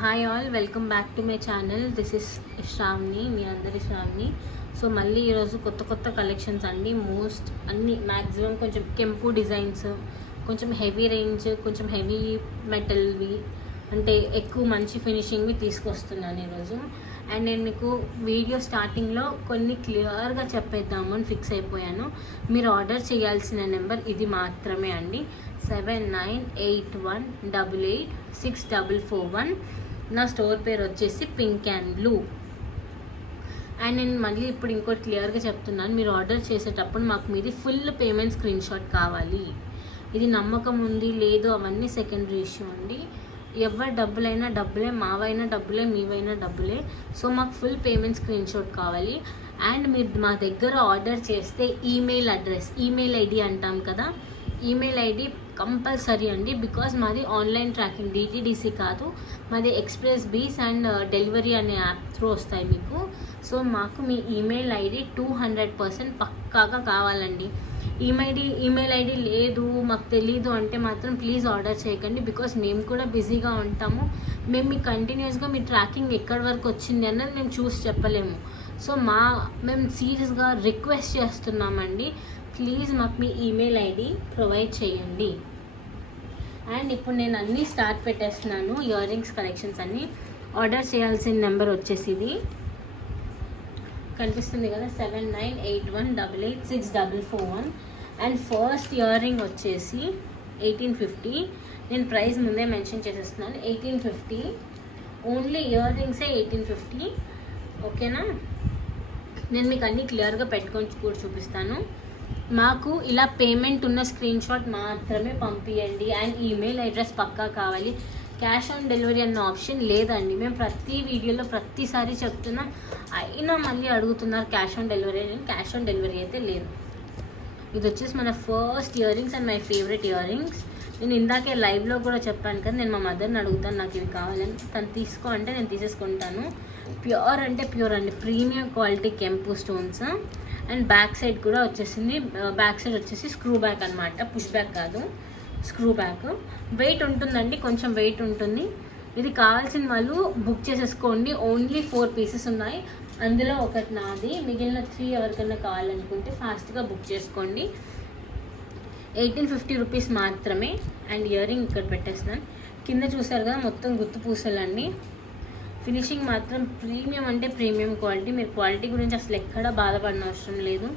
Hi all, welcome back to my channel. This is Sravani, మీ అందరి Sravani. So మళ్ళీ ఈరోజు కొత్త కలెక్షన్స్ అండి. అన్ని మ్యాక్సిమం కొంచెం కెంపు డిజైన్స్, కొంచెం హెవీ రేంజ్, కొంచెం హెవీ మెటల్వి, అంటే ఎక్కువ మంచి ఫినిషింగ్వి తీసుకొస్తున్నాను ఈరోజు. అండ్ నేను మీకు వీడియో స్టార్టింగ్లో కొన్ని క్లియర్గా చెప్పేద్దామని ఫిక్స్ అయిపోయాను. మీరు ఆర్డర్ చేయాల్సిన నెంబర్ ఇది మాత్రమే అండి, 7981886441. నా స్టోర్ పేరు వచ్చేసి పింక్ అండ్ బ్లూ. అండ్ నేను మళ్ళీ ఇప్పుడు ఇంకోటి క్లియర్గా చెప్తున్నాను, మీరు ఆర్డర్ చేసేటప్పుడు మాకు మీది ఫుల్ పేమెంట్ స్క్రీన్ షాట్ కావాలి. ఇది నమ్మకం ఉంది లేదు అవన్నీ సెకండరీ ఇష్యూ అండి. ఎవరి డబ్బులైనా డబ్బులే, మావైనా డబ్బులే, మీవైనా డబ్బులే. సో మాకు ఫుల్ పేమెంట్ స్క్రీన్ షాట్ కావాలి. అండ్ మీరు మా దగ్గర ఆర్డర్ చేస్తే ఈమెయిల్ అడ్రస్, ఈమెయిల్ ఐడి అంటాం కదా, ఈమెయిల్ ఐడి కంపల్సరీ అండి. బికాజ్ మాది ఆన్లైన్ ట్రాకింగ్, డిటిడిసి కాదు, మాది ఎక్స్ప్రెస్ బీస్ అండ్ డెలివరీ అనే యాప్ త్రూ వస్తాయి మీకు. సో మాకు మీ ఈమెయిల్ ఐడి 200% పక్కాగా కావాలండి. ఈమెయిల్ ఐడి లేదు, మాకు తెలీదు అంటే మాత్రం ప్లీజ్ ఆర్డర్ చేయకండి. బికాస్ మేము కూడా బిజీగా ఉంటాము. మేము మీకు కంటిన్యూస్గా మీ ట్రాకింగ్ ఎక్కడి వరకు వచ్చింది అన్నది మేము చూసి చెప్పలేము. సో మేము సీరియస్గా రిక్వెస్ట్ చేస్తున్నామండి, ప్లీజ్ మాకు మీ ఈమెయిల్ ఐడి ప్రొవైడ్ చేయండి. అండ్ ఇప్పుడు నేను అన్నీ స్టార్ట్ పెట్టేస్తున్నాను. ఇయర్ రింగ్స్ కలెక్షన్స్ అన్నీ ఆర్డర్ చేయాల్సిన నెంబర్ వచ్చేసి ఇది కనిపిస్తుంది కదా, 7981886441. అండ్ ఫస్ట్ ఇయర్ రింగ్ వచ్చేసి 1850. నేను ప్రైస్ ముందే మెన్షన్ చేసేస్తున్నాను, 1850 ఓన్లీ. ఇయర్ రింగ్సే 1850, ఓకేనా. నేను మీకు అన్నీ క్లియర్గా పెట్టుకొని కూడా చూపిస్తాను. మాకు ఇలా పేమెంట్ ఉన్న స్క్రీన్ షాట్ మాత్రమే పంపించండి. అండ్ ఈమెయిల్ అడ్రస్ పక్కా కావాలి. క్యాష్ ఆన్ డెలివరీ అన్న ఆప్షన్ లేదండి. మేము ప్రతి వీడియోలో ప్రతిసారి చెప్తున్నాం, అయినా మళ్ళీ అడుగుతున్నారు క్యాష్ ఆన్ డెలివరీ. అని క్యాష్ ఆన్ డెలివరీ అయితే లేదు. ఇది వచ్చేసి మన first ear rings and my favourite ear rings. నేను ఇందాకే లైవ్లో కూడా చెప్పాను కదా, నేను మా మదర్ని అడుగుతాను నాకు ఇవి కావాలని. తను తీసుకో అంటే నేను తీసేసుకుంటాను. ప్యూర్ అంటే ప్యూర్ అండి, ప్రీమియం క్వాలిటీ కెంపు స్టోన్స్. అండ్ బ్యాక్ సైడ్ కూడా వచ్చేసింది. బ్యాక్ సైడ్ వచ్చేసి స్క్రూ బ్యాక్ అనమాట, పుష్ బ్యాక్ కాదు, స్క్రూ బ్యాక్. వెయిట్ ఉంటుందండి, కొంచెం వెయిట్ ఉంటుంది. ఇది కావాల్సిన వాళ్ళు బుక్ చేసేసుకోండి. ఓన్లీ 4 పీసెస్ ఉన్నాయి, అందులో ఒకటి నాది. మిగిలిన 3 ఎవరికైనా కావాలనుకుంటే ఫాస్ట్గా బుక్ చేసుకోండి. 1850 రూపీస్ మాత్రమే. అండ్ ఇయర్ రింగ్ ఇక్కడ పెట్టేస్తున్నాను. కింద చూసారు కదా మొత్తం గుత్తు పూసలండి. ఫినిషింగ్ మాత్రం ప్రీమియం అంటే ప్రీమియం క్వాలిటీ. మీరు క్వాలిటీ గురించి అసలు ఎక్కడా బాధపడిన అవసరం లేదు.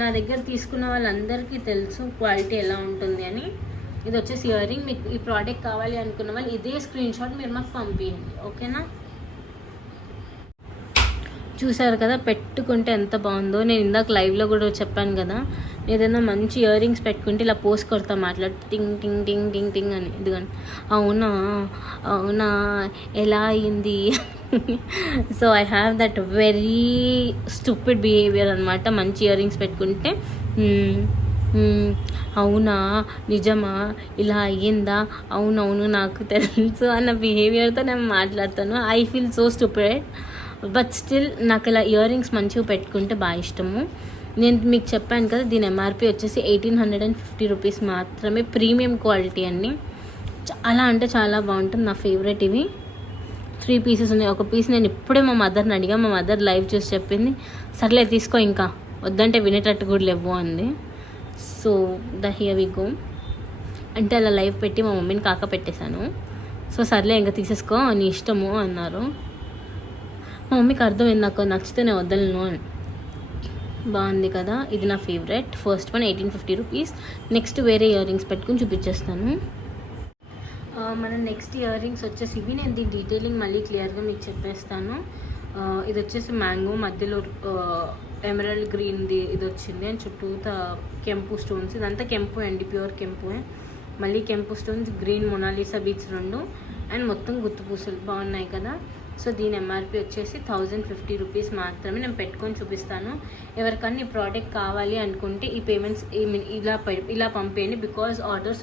నా దగ్గర తీసుకున్న వాళ్ళందరికీ తెలుసు క్వాలిటీ ఎలా ఉంటుంది అని. ఇది వచ్చేసి ఇయర్ రింగ్. మీకు ఈ ప్రోడక్ట్ కావాలి అనుకున్న వాళ్ళు ఇదే స్క్రీన్ షాట్ మీరు మాకు పంపించండి, ఓకేనా. చూసారు కదా పెట్టుకుంటే ఎంత బాగుందో. నేను ఇందాక లైవ్లో కూడా చెప్పాను కదా, ఏదైనా మంచి ఇయర్ రింగ్స్ పెట్టుకుంటే ఇలా పోస్ట్ కొడతా మాట్లాడు, టింగ్ టింగ్ టింగ్ టింగ్ టింగ్ అని. ఇదిగోండి, అవునా అవునా ఎలా అయింది. So I have that very stupid behaviour అనమాట. మంచి ఇయర్ రింగ్స్ పెట్టుకుంటే అవునా నిజమా ఇలా అయ్యిందా, అవునవును నాకు తెలుసు అన్న బిహేవియర్తో నేను మాట్లాడతాను. I feel so stupid. But still నాకు ఇలా ఇయర్ రింగ్స్ మంచిగా పెట్టుకుంటే బాగా ఇష్టము. నేను మీకు చెప్పాను కదా, దీని ఎంఆర్పి వచ్చేసి 1850 రూపీస్ మాత్రమే. ప్రీమియం క్వాలిటీ అండి, చాలా అంటే చాలా బాగుంటుంది. నా ఫేవరెట్ ఇవి. 3 పీసెస్ ఉన్నాయి. ఒక పీస్ నేను ఇప్పుడే మా మదర్ని అడిగా, మా మదర్ లైవ్ చూసి చెప్పింది, సర్లే తీసుకో ఇంకా వద్దంటే వినేటట్టు కూడా లేవు అంది. సో హియర్ వి గో అంటే అలా లైవ్ పెట్టి మా మమ్మీని కాక పెట్టేశాను. సో సర్లే ఇంకా తీసేసుకో నీ ఇష్టము అన్నారు. మా మమ్మీకి అర్థమైంది నాకు నచ్చితే నేను వద్దలను అని. బాగుంది కదా, ఇది నా favourite. First one 1850 rupees. Next వేరే ఇయర్ రింగ్స్ పెట్టుకుని చూపించేస్తాను. మన నెక్స్ట్ ఇయర్ రింగ్స్ వచ్చేసి ఇవి. నేను దీని డీటెయిలింగ్ మళ్ళీ క్లియర్గా మీకు చెప్పేస్తాను. ఇది వచ్చేసి మ్యాంగో మధ్యలో ఎమరల్డ్ గ్రీన్ది ఇది వచ్చింది. అండ్ చుట్టూతా కెంపు స్టోన్స్. ఇదంతా కెంపు అండి, ప్యూర్ కెంపు. మళ్ళీ కెంపు stones, green Mona Lisa beads 2 and మొత్తం గుత్తు పూసలు బాగున్నాయి కదా. సో దీని ఎంఆర్పి వచ్చేసి 1050 రూపీస్ మాత్రమే. నేను పెట్టుకొని చూపిస్తాను. ఎవరికన్నా ఈ ప్రోడక్ట్ కావాలి అనుకుంటే ఈ పేమెంట్స్ ఇలా పంపేయండి. బికాజ్ ఆర్డర్స్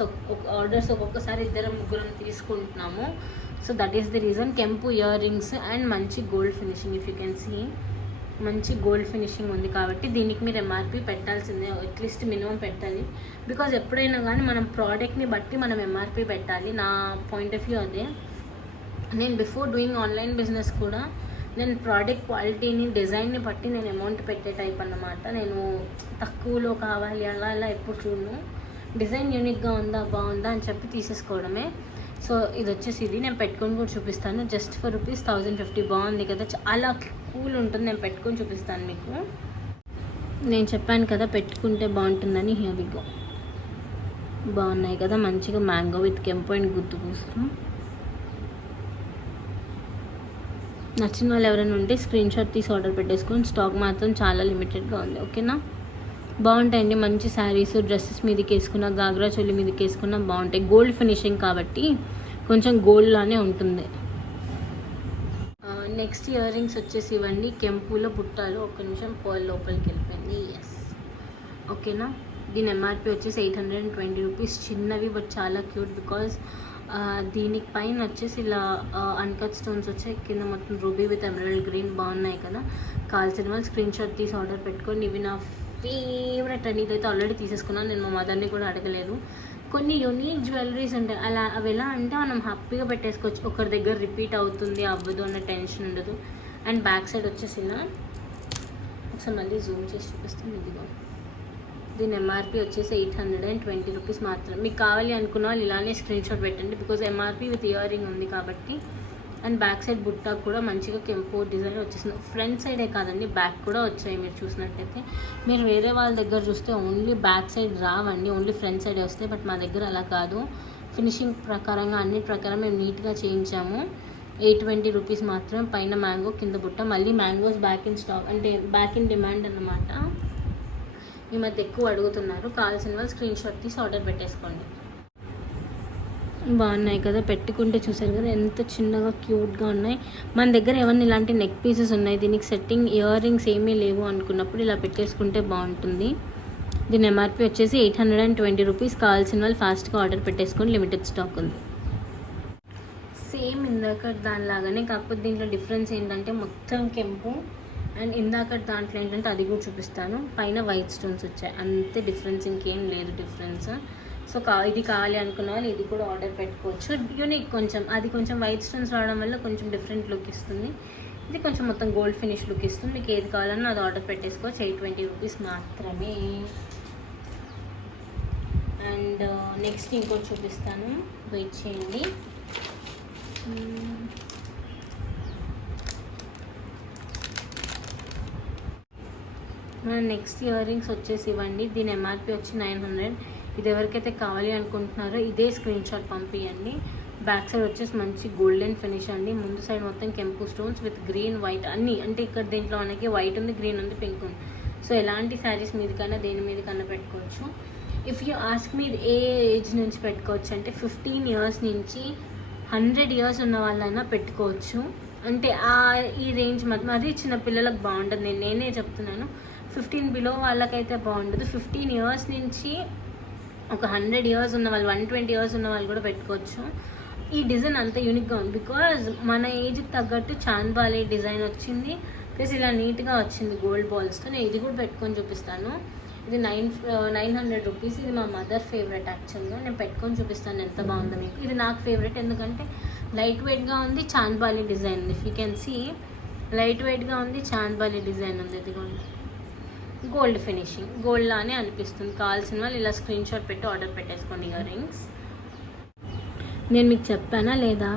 ఒక్కొక్కసారి 2-3 తీసుకుంటున్నాము. So that is the reason. కెంపు ఇయర్ రింగ్స్ అండ్ మంచి gold finishing, if you can see మంచి గోల్డ్ ఫినిషింగ్ ఉంది కాబట్టి దీనికి మీరు ఎంఆర్పి పెట్టాల్సిందే, అట్లీస్ట్ మినిమం పెట్టాలి. బికాజ్ ఎప్పుడైనా కానీ మనం ప్రోడక్ట్ని బట్టి మనం ఎంఆర్పి పెట్టాలి. నా పాయింట్ ఆఫ్ వ్యూ అదే. నేను బిఫోర్ డూయింగ్ ఆన్లైన్ బిజినెస్ కూడా నేను ప్రోడక్ట్ క్వాలిటీని డిజైన్ని బట్టి నేను అమౌంట్ పెట్టే టైప్ అన్నమాట. నేను తక్కువలో కావాలి అలా అలా ఎప్పుడు చూడను. డిజైన్ యూనిక్గా ఉందా బాగుందా అని చెప్పి తీసేసుకోవడమే. సో ఇది వచ్చేసి ఇది నేను పెట్టుకొని కూడా చూపిస్తాను. జస్ట్ ఫర్ ₹1050 బాగుంది కదా, చాలా కూల్ ఉంటుంది. నేను పెట్టుకొని చూపిస్తాను మీకు. నేను చెప్పాను కదా పెట్టుకుంటే బాగుంటుందని. Here we go. బాగున్నాయి కదా, మంచిగా మ్యాంగో విత్ కెంపు అండ్ గుత్తు పూసలు. నచ్చిన వాళ్ళు ఎవరైనా ఉంటే స్క్రీన్ షాట్ తీసి ఆర్డర్ పెట్టేసుకొని. స్టాక్ మాత్రం చాలా లిమిటెడ్గా ఉంది, ఓకేనా. బాగుంటాయండి, మంచి శారీస్ డ్రెస్సెస్ మీదకి వేసుకున్న, గాగ్రా చోలి మీదకి వేసుకున్న బాగుంటాయి. గోల్డ్ ఫినిషింగ్ కాబట్టి కొంచెం గోల్డ్ లానే ఉంటుంది. నెక్స్ట్ ఇయర్ రింగ్స్ వచ్చేసి ఇవ్వండి, కెంపులో బుట్టాలు. ఒక్క నిమిషం, పర్ల్ లోపలికి వెళ్ళిపోయింది. ఎస్, ఓకేనా. దీని ఎంఆర్పి వచ్చేసి ₹820. చిన్నవి బట్ చాలా క్యూట్. బికాజ్ దీనికి పైన వచ్చేసి ఇలా అన్కట్ స్టోన్స్ వచ్చాయి, కింద మొత్తం రూబీ విత్ ఎమరాల్డ్ గ్రీన్. బాగున్నాయి కదా. కావాల్సిన వాళ్ళు స్క్రీన్ షాట్ తీసి ఆర్డర్ పెట్టుకోండి. ఇవి నా ఫేవరెట్ అండి. ఇదైతే ఆల్రెడీ తీసేసుకున్నాను, నేను మా మదర్ని కూడా అడగలేదు. కొన్ని యూనిక్ జ్యువెలరీస్ ఉంటాయి, అవి ఎలా అంటే మనం హ్యాపీగా పెట్టేసుకోవచ్చు. ఒకరి దగ్గర రిపీట్ అవుతుంది అవ్వదు అన్న టెన్షన్ ఉండదు. అండ్ బ్యాక్ సైడ్ వచ్చేసి ఇలా ఒకసారి మళ్ళీ జూమ్ చేసి చూపిస్తాం. ఇదిగో, దీని ఎంఆర్పి వచ్చేసి ₹820 మాత్రం. మీకు కావాలి అనుకున్న వాళ్ళు ఇలానే స్క్రీన్ షాట్ పెట్టండి, because MRP with ear ring ఉంది కాబట్టి. అండ్ బ్యాక్ సైడ్ బుట్టా కూడా మంచిగా కెంపు డిజైన్ వచ్చేసింది. ఫ్రంట్ సైడే కాదండి, బ్యాక్ కూడా వచ్చాయి. మీరు చూసినట్టయితే మీరు వేరే వాళ్ళ దగ్గర చూస్తే ఓన్లీ బ్యాక్ సైడ్ రావండి, ఓన్లీ ఫ్రంట్ సైడే వస్తాయి. బట్ మా దగ్గర అలా కాదు. ఫినిషింగ్ ప్రకారంగా అన్ని ప్రకారం మేము నీట్గా చేయించాము. ₹820 మాత్రం. పైన మ్యాంగో, కింద బుట్ట. మళ్ళీ మ్యాంగోస్ బ్యాక్ ఇన్ స్టాక్, అంటే బ్యాక్ ఇన్ డిమాండ్ అన్నమాట. ఈ మధ్య ఎక్కువ అడుగుతున్నారు. కావాల్సిన వాళ్ళు స్క్రీన్ షాట్ తీసి ఆర్డర్ పెట్టేసుకోండి. బాగున్నాయి కదా, పెట్టుకుంటే చూసారు కదా ఎంత చిన్నగా క్యూట్గా ఉన్నాయి. మన దగ్గర ఏమన్నా ఇలాంటి నెక్ పీసెస్ ఉన్నాయి, దీనికి సెట్టింగ్ ఇయర్ రింగ్స్ ఏమీ లేవు అనుకున్నప్పుడు ఇలా పెట్టేసుకుంటే బాగుంటుంది. దీని ఎంఆర్పి వచ్చేసి ₹820. కావాల్సిన వాళ్ళు ఫాస్ట్గా ఆర్డర్ పెట్టేసుకొని, లిమిటెడ్ స్టాక్ ఉంది. సేమ్ ఇందాక దానిలాగానే, కాకపోతే దీంట్లో డిఫరెన్స్ ఏంటంటే మొత్తం కెంపు. అండ్ ఇందాక దాంట్లో ఏంటంటే అది కూడా చూపిస్తాను, పైన వైట్ స్టోన్స్ వచ్చాయి, అంతే డిఫరెన్స్, ఇంకేం లేదు డిఫరెన్స్. సో ఇది కావాలి అనుకున్న వాళ్ళు ఇది కూడా ఆర్డర్ పెట్టుకోవచ్చు. యూనిక్ కొంచెం, అది కొంచెం వైట్ స్టోన్స్ రావడం వల్ల కొంచెం డిఫరెంట్ లుక్ ఇస్తుంది. ఇది కొంచెం మొత్తం గోల్డ్ ఫినిష్ లుక్ ఇస్తుంది. మీకు ఏది కావాలన్నా అది ఆర్డర్ పెట్టేసుకోవచ్చు. ₹820 మాత్రమే. అండ్ నెక్స్ట్ ఇంకోటి చూపిస్తాను, వెయిట్ చేయండి. మన నెక్స్ట్ ఇయర్ రింగ్స్ వచ్చేసి ఇవ్వండి. దీని ఎంఆర్పి వచ్చి $900. ఇది ఎవరికైతే కావాలి అనుకుంటున్నారో ఇదే స్క్రీన్ షాట్ పంపించండి. బ్యాక్ సైడ్ వచ్చేసి మంచి గోల్డెన్ ఫినిష్ అండి. ముందు సైడ్ మొత్తం కెంపు స్టోన్స్ విత్ గ్రీన్ వైట్ అన్నీ, అంటే ఇక్కడ దీంట్లో మనకి వైట్ ఉంది, గ్రీన్ ఉంది, పింక్ ఉంది. సో ఎలాంటి శారీస్ మీదకైనా దేని మీదకైనా పెట్టుకోవచ్చు. If you ask me A age నుంచి పెట్టుకోవచ్చు అంటే 15 years నుంచి 100 years ఉన్న వాళ్ళైనా పెట్టుకోవచ్చు. అంటే ఈ రేంజ్ మరి చిన్న పిల్లలకు బాగుంటుంది, నేనే చెప్తున్నాను. 15 బిలో వాళ్ళకైతే బాగుండదు. 15 years నుంచి ఒక 100 years ఉన్న వాళ్ళు, 120 years ఉన్న వాళ్ళు కూడా పెట్టుకోవచ్చు. ఈ డిజైన్ అంత యూనిక్గా ఉంది, బికాజ్ మన ఏజ్కి తగ్గట్టు చాంద్బాలి డిజైన్ వచ్చింది, ప్లస్ ఇలా నీట్గా వచ్చింది గోల్డ్ బాల్స్తో. నేను ఇది కూడా పెట్టుకొని చూపిస్తాను. ఇది ₹900. ఇది మా మదర్ ఫేవరెట్ యాక్చువల్గా. నేను పెట్టుకొని చూపిస్తాను ఎంత బాగుందో మీకు. ఇది నాకు ఫేవరెట్ ఎందుకంటే లైట్ వెయిట్గా ఉంది, చాంద్బాలి డిజైన్ ఉంది. If you can see, light వెయిట్గా ఉంది, చాంద్బాలి డిజైన్ ఉంది. ఇది కూడా గోల్డ్ ఫినిషింగ్, గోల్డ్ లానే అనిపిస్తుంది. కావాల్సిన వాళ్ళు ఇలా స్క్రీన్ షాట్ పెట్టి ఆర్డర్ పెట్టేసుకోండి ఇయర్ రింగ్స్. నేను మీకు చెప్పానా లేదా,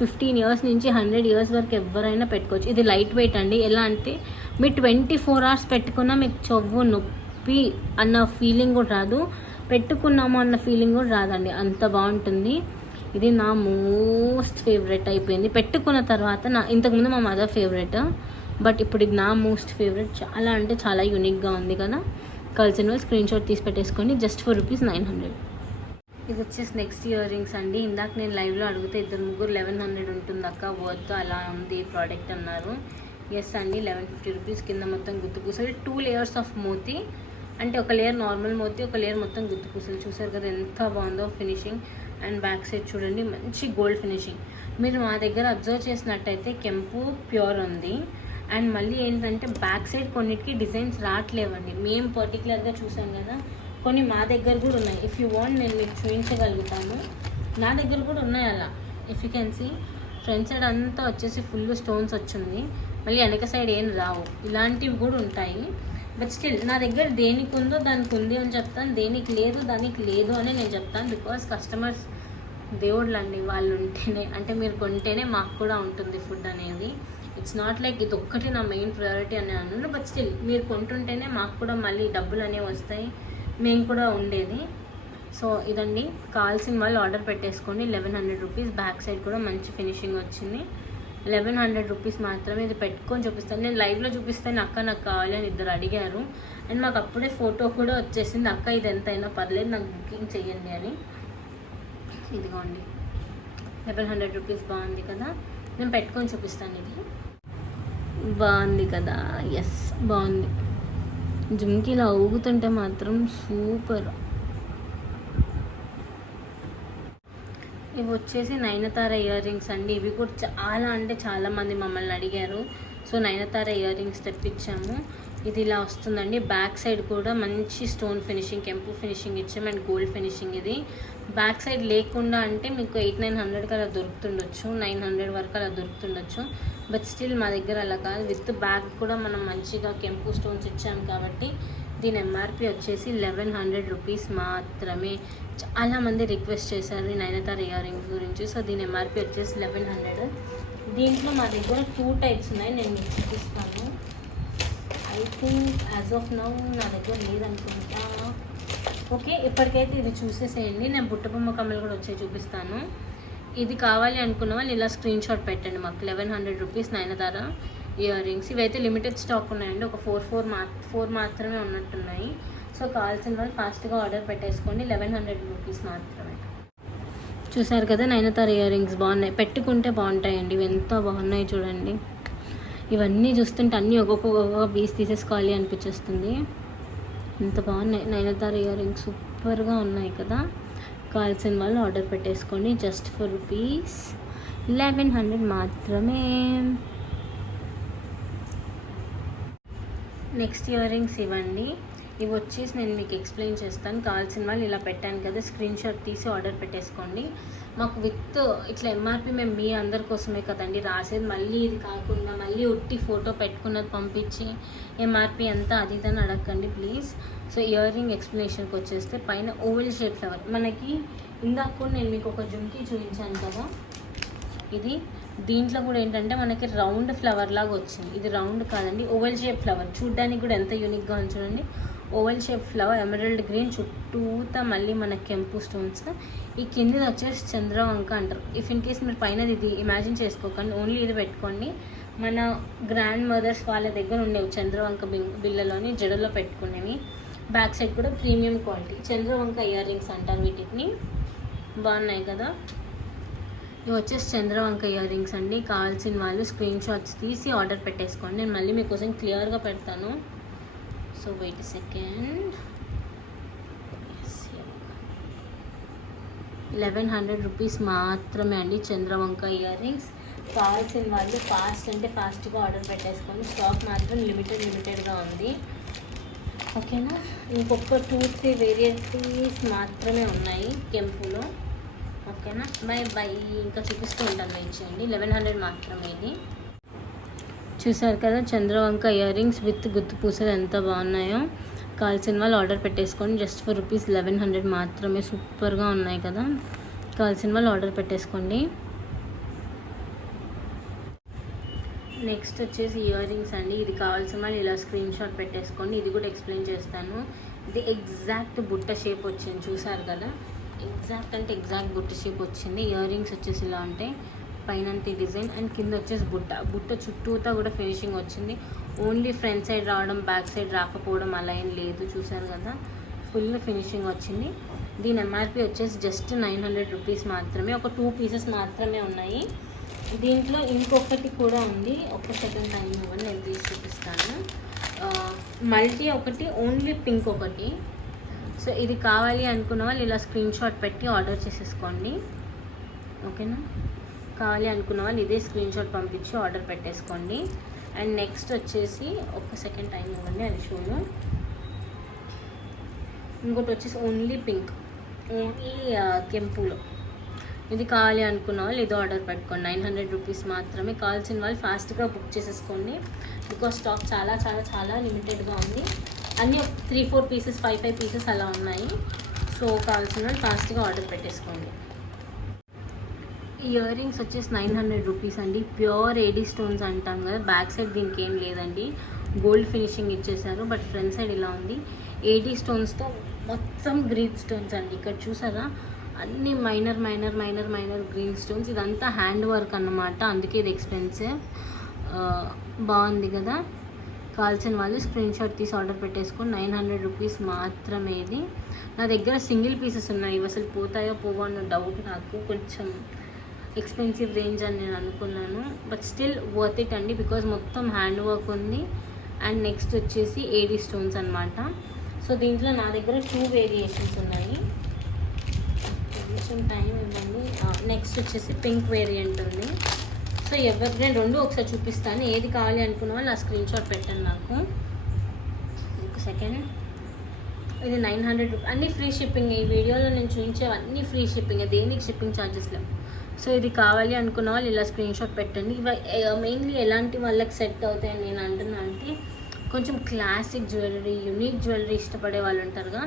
15 years నుంచి 100 years వరకు ఎవరైనా పెట్టుకోవచ్చు. ఇది లైట్ వెయిట్ అండి. ఎలా అంటే మీరు 24 hours పెట్టుకున్నా మీకు చెవు నొప్పి అన్న ఫీలింగ్ కూడా రాదు, పెట్టుకున్నాము అన్న ఫీలింగ్ కూడా రాదండి, అంత బాగుంటుంది. ఇది నా మోస్ట్ ఫేవరెట్ అయిపోయింది. పెట్టుకున్న తర్వాత ఇంతకుముందు మా మదర్ ఫేవరెట్, బట్ ఇప్పుడు ఇది నా మోస్ట్ ఫేవరెట్. చాలా అంటే చాలా యూనిక్గా ఉంది కదా. కలిసిన వాళ్ళు స్క్రీన్ షాట్ తీసి పెట్టేసుకొని. Just for ₹900. ఇది వచ్చేసి నెక్స్ట్ ఇయర్ రింగ్స్ అండి. ఇందాక నేను లైవ్లో అడిగితే 2-3 1100 ఉంటుంది అక్క, వర్త్ అలా ఉంది ప్రోడక్ట్ అన్నారు. ఎస్ అండి, ₹1150. కింద మొత్తం గుత్తు పూసలు, 2 layers ఆఫ్ మోతీ, అంటే ఒక లేయర్ నార్మల్ మోతీ, ఒక లేయర్ మొత్తం గుత్తు పూసలు. చూసారు కదా ఎంత బాగుందో ఫినిషింగ్. అండ్ బ్యాక్ సైడ్ చూడండి మంచి గోల్డ్ ఫినిషింగ్. మీరు మా దగ్గర అబ్జర్వ్ చేసినట్టయితే కెంపు ప్యూర్ ఉంది. అండ్ మళ్ళీ ఏంటంటే బ్యాక్ సైడ్ కొన్నిటికి డిజైన్స్ రావట్లేవండి, మేము పర్టికులర్గా చూసాం కదా. కొన్ని మా దగ్గర కూడా ఉన్నాయి. ఇఫ్ యూ వాంట్ నేను మీకు చూపించగలుగుతాను, నా దగ్గర కూడా ఉన్నాయి అలా. If you can see front side అంతా వచ్చేసి ఫుల్ స్టోన్స్ వచ్చింది, మళ్ళీ వెనక సైడ్ ఏం రావు. ఇలాంటివి కూడా ఉంటాయి. బట్ స్టిల్ నా దగ్గర దేనికి ఉందో దానికి ఉంది అని చెప్తాను, దేనికి లేదు దానికి లేదు అని నేను చెప్తాను. బికాస్ కస్టమర్స్ దేవుళ్ళు అండి, వాళ్ళు ఉంటేనే, అంటే మీరు కొంటేనే మాకు కూడా ఉంటుంది ఫుడ్ అనేది. ఇట్స్ నాట్ లైక్ ఇది ఒక్కటి నా మెయిన్ ప్రయారిటీ అని అన్నాను. బట్ స్టిల్ మీరు కొంటుంటేనే మాకు కూడా మళ్ళీ డబ్బులు అనేవి వస్తాయి, మేము కూడా ఉండేది. సో ఇదండి, కావాల్సిన వాళ్ళు ఆర్డర్ పెట్టేసుకోండి. 1100 రూపీస్. బ్యాక్ సైడ్ కూడా మంచి ఫినిషింగ్ వచ్చింది. 1100 రూపీస్ మాత్రమే. ఇది పెట్టుకొని చూపిస్తాను, నేను లైవ్లో చూపిస్తాను. అక్క నాకు కావాలి అని ఇద్దరు అడిగారు, అండ్ మాకు అప్పుడే ఫోటో కూడా వచ్చేసింది. అక్క ఇది ఎంతైనా పర్లేదు నాకు బుకింగ్ చెయ్యండి అని. ఇదిగోండి 1100 రూపీస్. బాగుంది కదా, నేను పెట్టుకొని చూపిస్తాను. ఇది బాగుంది కదా, ఎస్ బాగుంది. జుమ్కి ఇలా ఊగుతుంటే మాత్రం సూపర్. ఇవి వచ్చేసి నయనతార ఇయర్ రింగ్స్ అండి. ఇవి కూడా చాలా అంటే చాలామంది మమ్మల్ని అడిగారు, సో నయనతార ఇయర్ రింగ్స్ తెప్పించాము. ఇది ఇలా వస్తుందండి. బ్యాక్ సైడ్ కూడా మంచి స్టోన్ ఫినిషింగ్, కెంపు ఫినిషింగ్ ఇచ్చాము, అండ్ గోల్డ్ ఫినిషింగ్. ఇది బ్యాక్ సైడ్ లేకుండా అంటే మీకు 800-900 అలా దొరుకుతుండొచ్చు, 900 వరకు అలా దొరుకుతుండొచ్చు. బట్ స్టిల్ మా దగ్గర అలా కాదు, విత్ బ్యాక్ కూడా మనం మంచిగా కెంపు స్టోన్స్ ఇచ్చాము కాబట్టి దీని ఎంఆర్పి వచ్చేసి 1100 రూపీస్ మాత్రమే. చాలామంది రిక్వెస్ట్ చేశారు ఈ నయనతార ఇయర్ రింగ్స్ గురించి, సో దీని ఎంఆర్పి వచ్చేసి 1100. దీంట్లో మా దగ్గర 2 టైప్స్ ఉన్నాయి, నేను మీకు చూపిస్తాను. I think as of now నా దగ్గర లేదనుకుంటా. ఓకే, ఇప్పటికైతే ఇది చూసేసేయండి. నేను బుట్టబొమ్మ కమ్మలు కూడా వచ్చాయి, చూపిస్తాను. ఇది కావాలి అనుకున్న వాళ్ళు ఇలా స్క్రీన్ షాట్ పెట్టండి మాకు. 1100 రూపీస్ నయనతార ఇయర్ రింగ్స్. ఇవైతే లిమిటెడ్ స్టాక్ ఉన్నాయండి, ఒక 4 మాత్రమే ఉన్నట్టున్నాయి. సో కావాల్సిన వాళ్ళు ఫాస్ట్గా ఆర్డర్ పెట్టేసుకోండి. 1100 రూపీస్ మాత్రమే. చూసారు కదా, నయనతార ఇయర్ రింగ్స్ బాగున్నాయి, పెట్టుకుంటే బాగుంటాయండి. ఇవి ఎంత బాగున్నాయి చూడండి. ఇవన్నీ చూస్తుంటే అన్నీ ఒక్కొక్క పీస్ తీసేసుకోవాలి అనిపించేస్తుంది, ఎంత బాగున్నాయి. నయనతార ఇయర్ రింగ్స్ సూపర్గా ఉన్నాయి కదా. కావాల్సిన వాళ్ళు ఆర్డర్ పెట్టేసుకోండి. జస్ట్ ఫర్ రూపీస్ 1100 మాత్రమే. నెక్స్ట్ ఇయర్ రింగ్స్ ఇవ్వండి. ఇవి వచ్చేసి నేను మీకు ఎక్స్ప్లెయిన్ చేస్తాను. కావాల్సిన వాళ్ళు ఇలా పెట్టాను కదా, స్క్రీన్ షాట్ తీసి ఆర్డర్ పెట్టేసుకోండి. మాకు విత్ ఇట్లా ఎంఆర్పి మేము మీ అందరి కోసమే కదండి రాసేది. మళ్ళీ ఇది కాకుండా మళ్ళీ ఉట్టి ఫోటో పెట్టుకున్నది పంపించి ఎంఆర్పి ఎంత అది ఇదని అడగండి ప్లీజ్. సో ఇయర్ రింగ్ ఎక్స్ప్లెనేషన్కి వచ్చేస్తే పైన ఓవెల్ షేప్ ఫ్లవర్. మనకి ఇందాక కూడా నేను మీకు ఒక జుమ్కి చూపించాను కదా, ఇది దీంట్లో కూడా ఏంటంటే మనకి రౌండ్ ఫ్లవర్ లాగా వచ్చింది. ఇది రౌండ్ కాదండి, ఓవెల్ షేప్ ఫ్లవర్. చూడ్డానికి కూడా ఎంత యూనిక్గా ఉంది చూడండి. Oval shape flower, emerald green, చుట్టూతా మళ్ళీ మన కెంపు స్టోన్స్. ఈ కిందిది వచ్చేసి చంద్రవంక అంటారు. ఇఫ్ ఇన్ కేస్ మీరు పైన ఇది ఇమాజిన్ చేసుకోకండి, ఓన్లీ ఇది పెట్టుకోండి. మన గ్రాండ్ మదర్స్ వాళ్ళ దగ్గర ఉండేవి చంద్రవంక బిళ్ళలోని జడలో పెట్టుకునేవి. బ్యాక్ సైడ్ కూడా premium quality Chandravanka ear rings అంటారు వీటిని. బాగున్నాయి కదా. ఇవి వచ్చేసి చంద్రవంక ఇయర్ రింగ్స్ అండి. కావాల్సిన వాళ్ళు స్క్రీన్ షాట్స్ తీసి ఆర్డర్ పెట్టేసుకోండి. నేను మళ్ళీ మీకోసం క్లియర్గా పెడతాను. So wait a second. 1100 rupees మాత్రమే అండి చంద్రవంక ఇయర్ రింగ్స్. కావాల్సిన వాళ్ళు ఫాస్ట్ అంటే ఫాస్ట్గా ఆర్డర్ పెట్టేసుకోండి. స్టాక్ మాత్రం లిమిటెడ్గా ఉంది, ఓకేనా. ఇంకొక 2-3 వేరియటీస్ మాత్రమే ఉన్నాయి కెంపులో, ఓకేనా. బై ఇంకా చూపిస్తూ ఉంటాను, వెయిట్ చేయండి. 1100 మాత్రమే ఇది. చూసారు కదా, చంద్రవంక ఇయర్ రింగ్స్ విత్ గుత్తు పూసలు ఎంత బాగున్నాయో. కావాల్సిన వాళ్ళు ఆర్డర్ పెట్టేసుకోండి. జస్ట్ ఫర్ రూపీస్ 1100 మాత్రమే. సూపర్గా ఉన్నాయి కదా. కావాల్సిన వాళ్ళు ఆర్డర్ పెట్టేసుకోండి. నెక్స్ట్ వచ్చేసి ఇయర్ రింగ్స్ అండి. ఇది కావాల్సిన వాళ్ళు ఇలా స్క్రీన్ షాట్ పెట్టేసుకోండి. ఇది కూడా ఎక్స్ప్లెయిన్ చేస్తాను. ఇది ఎగ్జాక్ట్ బుట్ట షేప్ వచ్చింది, చూసారు కదా. ఎగ్జాక్ట్ అంటే ఎగ్జాక్ట్ బుట్ట షేప్ వచ్చింది. ఇయర్ రింగ్స్ వచ్చేసి ఇలా ఉంటాయి, పైనంత డిజైన్ అండ్ కింద వచ్చేసి బుట్ట చుట్టూతా కూడా ఫినిషింగ్ వచ్చింది. ఓన్లీ ఫ్రంట్ సైడ్ రావడం బ్యాక్ సైడ్ రాకపోవడం అలా ఏం లేదు, చూసారు కదా. ఫుల్ ఫినిషింగ్ వచ్చింది. దీని ఎంఆర్పి వచ్చేసి జస్ట్ 900 రూపీస్ మాత్రమే. ఒక 2 పీసెస్ మాత్రమే ఉన్నాయి. దీంట్లో ఇంకొకటి కూడా ఉంది, ఒక సెకండ్ టైం ఇవ్వండి, నేను తీసి చూపిస్తాను. మల్టీ ఒకటి, ఓన్లీ పింక్ ఒకటి. సో ఇది కావాలి అనుకున్న వాళ్ళు ఇలా స్క్రీన్ షాట్ పెట్టి ఆర్డర్ చేసేసుకోండి, ఓకేనా. కావాలి అనుకున్న వాళ్ళు ఇదే స్క్రీన్ షాట్ పంపించి ఆర్డర్ పెట్టేసుకోండి. అండ్ నెక్స్ట్ వచ్చేసి ఒక సెకండ్ టైం ఇవ్వండి, అది షోను. ఇంకోటి వచ్చేసి ఓన్లీ పింక్, ఓన్లీ కెంపులో. ఇది కావాలి అనుకున్న వాళ్ళు ఇది ఆర్డర్ పెట్టుకోండి. 900 రూపీస్ మాత్రమే. కావాల్సిన వాళ్ళు ఫాస్ట్గా బుక్ చేసేసుకోండి, బికాస్ స్టాక్ చాలా చాలా చాలా లిమిటెడ్గా ఉంది. అన్నీ 3-4 పీసెస్ 5-5 పీసెస్ అలా ఉన్నాయి. సో కావాల్సిన వాళ్ళు ఫాస్ట్గా ఆర్డర్ పెట్టేసుకోండి. ఇయర్ రింగ్స్ వచ్చేసి 900 రూపీస్ అండి. ప్యూర్ ఏడీ స్టోన్స్ అంటాం కదా, బ్యాక్ సైడ్ దీనికి ఏం లేదండి, గోల్డ్ ఫినిషింగ్ ఇచ్చేసారు. బట్ ఫ్రంట్ సైడ్ ఇలా ఉంది, ఏడీ స్టోన్స్తో మొత్తం గ్రీన్ స్టోన్స్ అండి. ఇక్కడ చూసారా, అన్ని minor minor minor minor green stones. ఇదంతా హ్యాండ్ వర్క్ అన్నమాట, అందుకే ఇది ఎక్స్పెన్సివ్. బాగుంది కదా. కావాల్సిన వాళ్ళు స్క్రీన్ షాట్ తీసి ఆర్డర్ పెట్టేసుకొని 900 రూపీస్ మాత్రమే. ఇది నా దగ్గర సింగిల్ పీసెస్ ఉన్నాయి, ఇవి అసలు పోతాయో పోవో అన్న డౌట్ నాకు. కొంచెం ఎక్స్పెన్సివ్ రేంజ్ అని నేను అనుకున్నాను, బట్ స్టిల్ వర్త్ ఇట్ అండి, బికాజ్ మొత్తం హ్యాండ్ వర్క్ ఉంది. అండ్ నెక్స్ట్ వచ్చేసి ఏడీ స్టోన్స్ అనమాట. సో దీంట్లో నా దగ్గర 2 వేరియేషన్స్ ఉన్నాయి, కొంచెం టైం ఇవ్వండి. నెక్స్ట్ వచ్చేసి పింక్ వేరియంట్ ఉంది. సో నేను 2 ఒకసారి చూపిస్తాను, ఏది కావాలి అనుకున్న వాళ్ళు ఆ స్క్రీన్ షాట్ పెట్టండి నాకు. ఒక సెకండ్. ఇది 900 రూపీస్, అన్నీ ఫ్రీ షిప్పింగ్. ఈ వీడియోలో నేను చూపించేవి అన్నీ ఫ్రీ షిప్పింగ్, దేనికి షిప్పింగ్ ఛార్జెస్ లేవు. సో ఇది కావాలి అనుకున్న వాళ్ళు ఇలా స్క్రీన్ షాట్ పెట్టండి. ఇవి మెయిన్లీ ఎలాంటి వాళ్ళకి సెట్ అవుతాయని నేను అంటున్నా అంటే, కొంచెం క్లాసిక్ జ్యువెలరీ, యూనిక్ జ్యువెలరీ ఇష్టపడే వాళ్ళు ఉంటారుగా,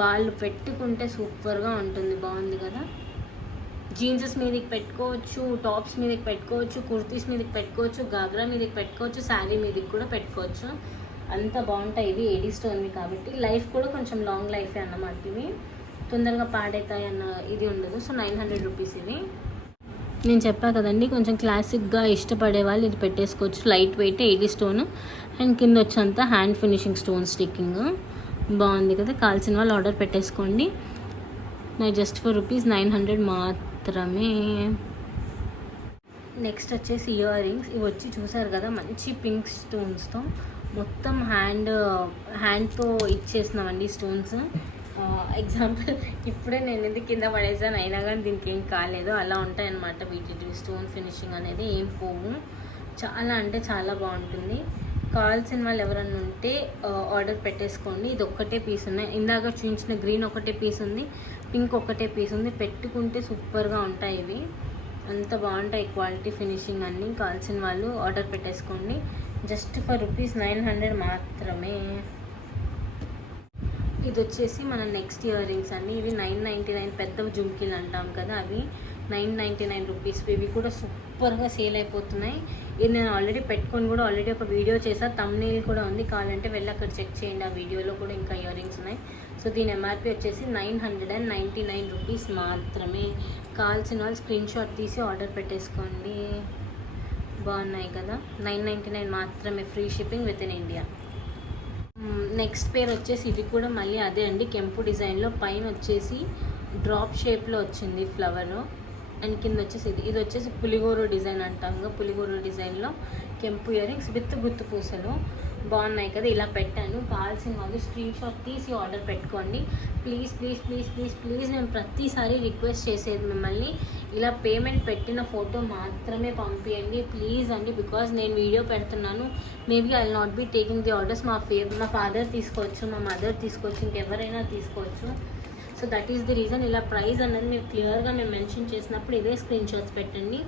వాళ్ళు పెట్టుకుంటే సూపర్గా ఉంటుంది. బాగుంది కదా. జీన్సెస్ మీదకి పెట్టుకోవచ్చు, టాప్స్ మీదకి పెట్టుకోవచ్చు, కుర్తీస్ మీదకి పెట్టుకోవచ్చు, గాగ్రా మీదకి పెట్టుకోవచ్చు, శారీ మీదకి కూడా పెట్టుకోవచ్చు. అంత బాగుంటాయి. ఇవి ఏడీ స్టోన్వి కాబట్టి లైఫ్ కూడా కొంచెం లాంగ్ లైఫే అన్నమాట. ఇవి తొందరగా పాడవుతాయి అన్న ఇది ఉండదు. సో 900 రూపీస్ ఇవి. నేను చెప్పా కదండి, కొంచెం క్లాసిక్గా ఇష్టపడే వాళ్ళు ఇది పెట్టేసుకోవచ్చు. Light weight AD stone and కింద వచ్చేంత హ్యాండ్ ఫినిషింగ్ స్టోన్ స్టిక్కింగ్. బాగుంది కదా. కావాల్సిన వాళ్ళు ఆర్డర్ పెట్టేసుకోండి. జస్ట్ ఫర్ రూపీస్ 900 మాత్రమే. నెక్స్ట్ వచ్చేసి ఇయర్ రింగ్స్. ఇవి వచ్చి చూసారు కదా, మంచి పింక్ స్టోన్స్తో మొత్తం హ్యాండ్తో ఇచ్చేసినామండి స్టోన్స్. ఎగ్జాంపుల్ ఇప్పుడే నేను ఎందుకు కింద పడేసాను, అయినా కానీ దీనికి ఏం కాలేదు. అలా ఉంటాయన్నమాట వీటి స్టోన్ ఫినిషింగ్ అనేది, ఏం పోవు. చాలా అంటే చాలా బాగుంటుంది. కావాల్సిన వాళ్ళు ఎవరన్నా ఉంటే ఆర్డర్ పెట్టేసుకోండి. ఇది ఒక్కటే పీస్ ఉన్నాయి, ఇందాక చూపించిన గ్రీన్ ఒకటే పీస్ ఉంది, పింక్ ఒకటే పీస్ ఉంది. పెట్టుకుంటే సూపర్గా ఉంటాయి ఇవి, అంత బాగుంటాయి క్వాలిటీ ఫినిషింగ్ అన్నీ. కావాల్సిన వాళ్ళు ఆర్డర్ పెట్టేసుకోండి. జస్ట్ ఫర్ రూపీస్ 900 మాత్రమే. ఇది వచ్చేసి మన నెక్స్ట్ ఇయర్ రింగ్స్ అండి. ఇవి 999, పెద్ద జుమ్కీలు అంటాం కదా, అవి 999 రూపీస్. ఇవి కూడా సూపర్గా సేల్ అయిపోతున్నాయి. ఇది నేను ఆల్రెడీ పెట్టుకొని కూడా ఆల్రెడీ ఒక వీడియో చేసా, థంబ్నెయిల్ కూడా ఉంది, కావాలంటే వెళ్ళి అక్కడ చెక్ చేయండి. ఆ వీడియోలో కూడా ఇంకా ఇయర్ రింగ్స్ ఉన్నాయి. సో దీని ఎంఆర్పి వచ్చేసి 999 రూపీస్ మాత్రమే. కావాల్సిన వాళ్ళు స్క్రీన్ షాట్ తీసి ఆర్డర్ పెట్టేసుకోండి. బాగున్నాయి కదా. 999 మాత్రమే, free shipping with in India. Next pair వచ్చేసి ఇది కూడా మళ్ళీ అదే అండి, కెంపు డిజైన్లో. పైన వచ్చేసి డ్రాప్ షేప్లో వచ్చింది ఫ్లవర్, అండ్ కింద వచ్చేసి ఇది వచ్చేసి పులిగోరు డిజైన్ అంటాం కదా, పులిగోరు డిజైన్లో కెంపు ఇయర్ రింగ్స్ విత్ గుత్తు పూసలు. బాగున్నాయి కదా. ఇలా పెట్టాను. కావాల్సిన వాళ్ళు స్క్రీన్ షాట్ తీసి ఆర్డర్ పెట్టుకోండి. Please please please please please నేను ప్రతిసారి రిక్వెస్ట్ చేసేది మిమ్మల్ని, ఇలా పేమెంట్ పెట్టిన ఫోటో మాత్రమే పంపించండి ప్లీజ్ అండి. బికాజ్ నేను వీడియో పెడుతున్నాను, maybe I will not be taking the orders. మా ఫాదర్ తీసుకోవచ్చు, మా మదర్ తీసుకోవచ్చు, ఇంకెవరైనా తీసుకోవచ్చు. So that is the reason. ఇలా ప్రైస్ అన్నది మీరు క్లియర్గా మేము మెన్షన్ చేసినప్పుడు ఇదే స్క్రీన్ షాట్స్ పెట్టండి.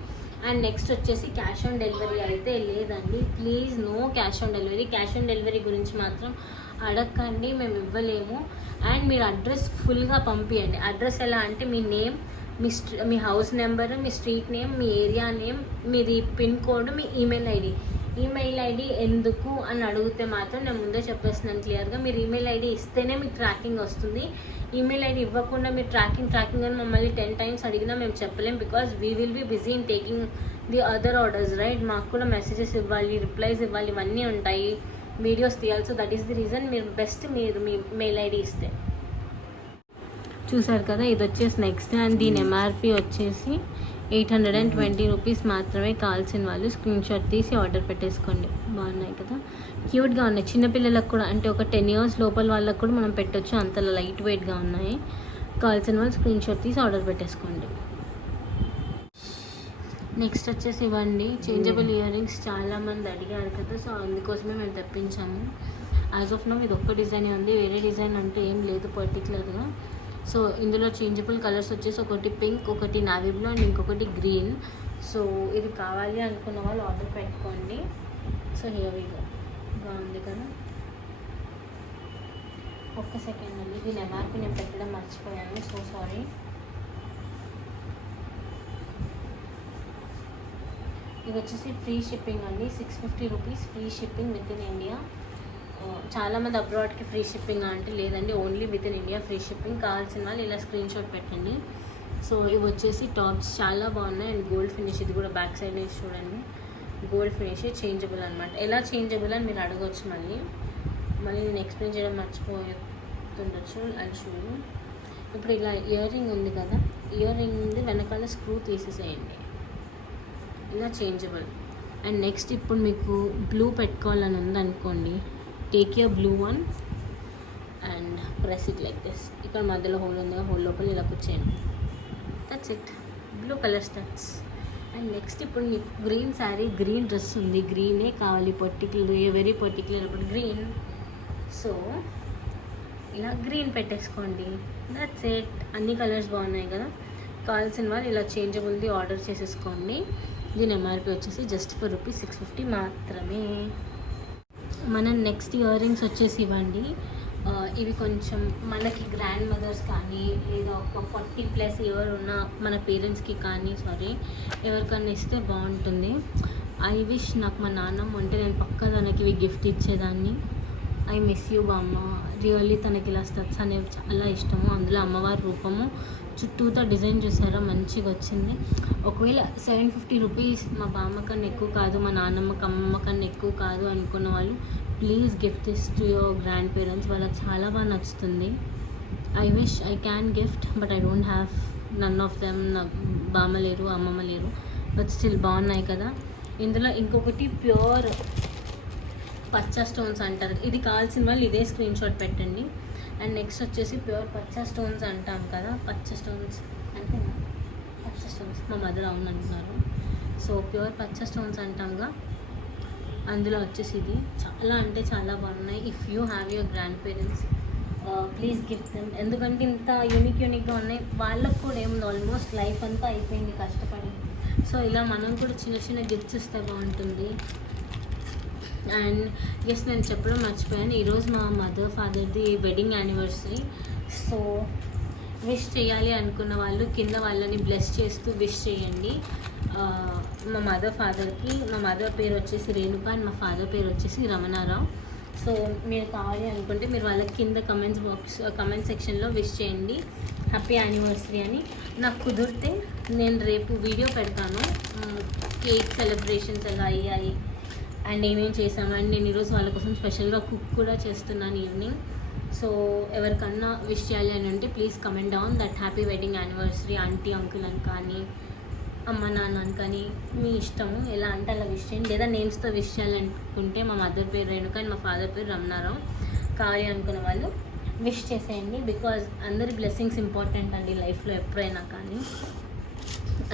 అండ్ నెక్స్ట్ వచ్చేసి క్యాష్ ఆన్ డెలివరీ అయితే లేదండి, please no cash on delivery. Cash on delivery గురించి మాత్రం అడగండి, మేము ఇవ్వలేము. అండ్ మీరు అడ్రస్ ఫుల్గా పంపించండి. అడ్రస్ ఎలా అంటే మీ నేమ్, మీ హౌస్ నెంబర్, మీ స్ట్రీట్ నేమ్, మీ ఏరియా నేమ్, మీది పిన్ కోడ్, మీ ఈమెయిల్ ఐడి. ఈమెయిల్ ఐడి ఎందుకు అని అడిగితే మాత్రం నేను ముందే చెప్పేస్తున్నాను క్లియర్గా, మీరు ఈమెయిల్ ఐడి ఇస్తేనే మీకు ట్రాకింగ్ వస్తుంది. ఈమెయిల్ ఐడి ఇవ్వకుండా మీరు ట్రాకింగ్ అని మమ్మల్ని 10 times అడిగినా మేము చెప్పలేం, because we will be busy in taking the other orders, right. మాకు కూడా మెసేజెస్ ఇవ్వాలి, రిప్లైస్ ఇవ్వాలి, ఇవన్నీ ఉంటాయి, వీడియోస్ తీయాలి. So that is the reason. మీరు బెస్ట్ మీరు మీ మెయిల్ ఐడి ఇస్తే. చూసారు కదా, ఇది వచ్చేసి నెక్స్ట్. అండ్ దీని ఎంఆర్పి వచ్చేసి 820 రూపీస్ మాత్రమే. కావాల్సిన వాళ్ళు స్క్రీన్ షాట్ తీసి ఆర్డర్ పెట్టేసుకోండి. బాగున్నాయి కదా, క్యూట్గా ఉన్నాయి. చిన్నపిల్లలకు కూడా, అంటే ఒక 10 years లోపల వాళ్ళకు కూడా మనం పెట్టొచ్చు, అంత లైట్ వెయిట్గా ఉన్నాయి. కావాల్సిన వాళ్ళు స్క్రీన్ షాట్ తీసి ఆర్డర్ పెట్టేసుకోండి. నెక్స్ట్ వచ్చేసి ఇవ్వండి చేంజబుల్ ఇయర్ రింగ్స్. చాలామంది అడిగారు కదా, సో అందుకోసమే మేము తెప్పించాము. యాజ్ ఆఫ్ నో ఇది ఒక్క డిజైన్ ఉంది, వేరే డిజైన్ అంటే ఏం లేదు పర్టికులర్గా. సో ఇందులో చేంజబుల్ కలర్స్ వచ్చేసి ఒకటి పింక్, ఒకటి నావీ బ్లూ అండ్ ఇంకొకటి గ్రీన్. సో ఇది కావాలి అనుకున్న వాళ్ళు ఆర్డర్ పెట్టుకోండి. So here we go. బాగుంది కదా. ఒక్క సెకండ్ అండి, దీని ఎంఆర్పి నేను పెట్టడం మర్చిపోయాను, సో సారీ. ఇది వచ్చేసి ఫ్రీ షిప్పింగ్ అండి, 650 rupees free shipping with in India. చాలామంది అబ్రాడ్కి ఫ్రీ షిప్పింగ్ అంటే లేదండి, only with in India free shipping. కావాల్సిన వాళ్ళు ఇలా స్క్రీన్ షాట్ పెట్టండి. సో ఇవి వచ్చేసి టాప్స్ చాలా బాగున్నాయి అండ్ గోల్డ్ ఫినిష్. ఇది కూడా బ్యాక్ సైడ్ వేసి చూడండి, గోల్డ్ ఫినిష్, చేంజబుల్ అనమాట. ఎలా చేంజబుల్ అని మీరు అడగవచ్చు. మళ్ళీ నేను ఎక్స్ప్లెయిన్ చేయడం మర్చిపోతుండొచ్చు, అది చూడు. ఇప్పుడు ఇలా ఇయర్ రింగ్ ఉంది కదా, ఇయర్ రింగ్ వెనకాల స్క్రూ తీసేసేయండి, ఇలా చేంజబుల్. అండ్ నెక్స్ట్ ఇప్పుడు మీకు బ్లూ పెట్టుకోవాలని ఉందనుకోండి, take your blue one and press it like this. ఇక్కడ మధ్యలో హోల్ ఉంది, హోల్ లోపల ఇలా కూర్చేయండి. That's it, blue colour studs. And next ఇప్పుడు మీకు గ్రీన్ శారీ, గ్రీన్ డ్రెస్ ఉంది, గ్రీనే కావాలి వెరీ పర్టిక్యులర్ ఇప్పుడు గ్రీన్. సో ఇలా గ్రీన్ పెట్టేసుకోండి. That's it. అన్ని కలర్స్ బాగున్నాయి కదా. కావాల్సిన వాళ్ళు ఇలా చేంజబుల్ది ఆర్డర్ చేసేసుకోండి. దీని ఎంఆర్పి వచ్చేసి జస్ట్ ఫర్ రూపీస్ 650 మాత్రమే. మన నెక్స్ట్ ఇయర్ రింగ్స్ వచ్చేసి ఇవ్వండి. ఇవి కొంచెం మనకి గ్రాండ్ మదర్స్ కానీ లేదా ఒక 40+ ఇయర్ ఉన్న మన పేరెంట్స్కి కానీ ఎవరికన్నా ఇస్తే బాగుంటుంది. ఐ విష్ నాకు మా నాన్నమ్మ ఉంటే నేను పక్కా తనకి ఇవి గిఫ్ట్ ఇచ్చేదాన్ని. ఐ మిస్ యూ బామ్మ. రియల్లీ తనకి ఇలా స్టడ్స్ అనేవి చాలా ఇష్టము. అందులో అమ్మవారి రూపము చుట్టూతో డిజైన్ చూసారా, మంచిగా వచ్చింది. ఒకవేళ 750 రూపీస్ మా బామ్మ కన్నా ఎక్కువ కాదు, మా నాన్నమ్మ అమ్మమ్మ కన్నా ఎక్కువ కాదు అనుకున్న వాళ్ళు please gift this to your grandparents. వాళ్ళకి చాలా బాగా నచ్చుతుంది. I wish I can gift but I don't have none of them. నా బామ్మ లేరు, అమ్మమ్మ లేరు, బట్ స్టిల్ బాగున్నాయి కదా. ఇందులో ఇంకొకటి ప్యూర్ పచ్చా స్టోన్స్ అంటారు. ఇది కావాల్సిన వాళ్ళు ఇదే స్క్రీన్ షాట్ పెట్టండి. అండ్ నెక్స్ట్ వచ్చేసి ప్యూర్ పచ్చా స్టోన్స్ అంటాం కదా, పచ్చా స్టోన్స్ అంటే పచ్చా స్టోన్స్ మా మదర్ అవును అంటున్నారు. సో ప్యూర్ పచ్చా స్టోన్స్ అంటాంగా, అందులో వచ్చేసి ఇది చాలా అంటే చాలా బాగున్నాయి. If you have your grand parents please gift them. ఎందుకంటే ఇంత యూనిక్గా ఉన్నాయి. వాళ్ళకు కూడా ఏముంది, ఆల్మోస్ట్ లైఫ్ అంతా అయిపోయింది కష్టపడి. సో ఇలా మనం కూడా చిన్న చిన్న గిఫ్ట్స్ ఇస్తే బాగుంటుంది. అండ్ గెస్ నేను చెప్పడం మర్చిపోయాను, ఈరోజు మా మదర్ ఫాదర్ది వెడ్డింగ్ యానివర్సరీ. సో విష్ చేయాలి అనుకున్న వాళ్ళు కింద వాళ్ళని బ్లెస్ చేస్తూ విష్ చేయండి. మా మదర్ ఫాదర్కి, మా మదర్ పేరు వచ్చేసి రేణుక అండ్ మా ఫాదర్ పేరు వచ్చేసి రమణారావు. సో మీరు కావాలి అనుకుంటే మీరు వాళ్ళకి కింద కమెంట్ సెక్షన్లో విష్ చేయండి హ్యాపీ యానివర్సరీ అని. నాకు కుదిరితే నేను రేపు వీడియో పెడతాను, కేక్ సెలబ్రేషన్స్ ఎలా అయ్యాయి అండ్ ఏమేమి చేసాము. అండ్ నేను ఈరోజు వాళ్ళ కోసం స్పెషల్గా కుక్ కూడా చేస్తున్నాను ఈవినింగ్. సో ఎవరికన్నా విష్ చేయాలి అని అంటే please comment down that happy wedding anniversary aunty uncle అని కానీ అమ్మ నాన్న అని కానీ మీ ఇష్టము, ఎలా అంటే అలా విష్ చేయండి. లేదా నేమ్స్తో విష్ చేయాలనుకుంటే మా మదర్ పేరు రేణుక అండ్ మా ఫాదర్ పేరు రమణారావు కావాలి అనుకున్న వాళ్ళు విష్ చేసేయండి. బికాజ్ అందరి బ్లెస్సింగ్స్ ఇంపార్టెంట్ అండి లైఫ్లో ఎప్పుడైనా కానీ.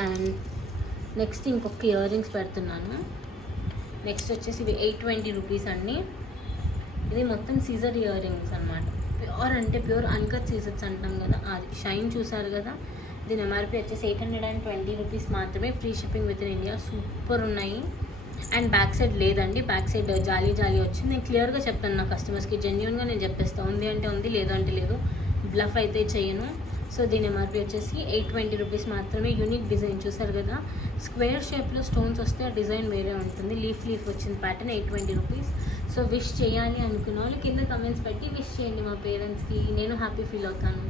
అండ్ నెక్స్ట్ ఇంకొక ఇయర్ రింగ్స్ పెడుతున్నాను. నెక్స్ట్ వచ్చేసి ఇవి 820 రూపీస్ అండి. ఇది మొత్తం సీజర్ ఇయర్ రింగ్స్ అనమాట. ప్యూర్ అంటే ప్యూర్ అన్కట్ సీజర్స్ అంటాం కదా, అది షైన్ చూసారు కదా. దీని ఎంఆర్పి వచ్చేసి 820 రూపీస్ మాత్రమే, free shipping with in India. Super ఉన్నాయి. అండ్ బ్యాక్ సైడ్ లేదండి, బ్యాక్ సైడ్ జాలీ వచ్చింది. నేను క్లియర్గా చెప్తాను నా కస్టమర్స్కి, జెన్యున్గా నేను చెప్పేస్తాను. ఉంది అంటే ఉంది, లేదు అంటే లేదు, బ్లఫ్ అయితే చేయను. సో దీని ఎంఆర్పి వచ్చేసి 820 రూపీస్ మాత్రమే. యూనిక్ డిజైన్ చూసారు కదా, స్క్వేర్ షేప్లో స్టోన్స్ వస్తే ఆ డిజైన్ వేరే ఉంటుంది. లీఫ్ వచ్చింది ప్యాటర్న్. 820 రూపీస్. సో విష్ చేయాలి అనుకున్న వాళ్ళు కింద కమెంట్స్ పెట్టి విష్ చేయండి మా పేరెంట్స్కి, నేను హ్యాపీ ఫీల్ అవుతాను.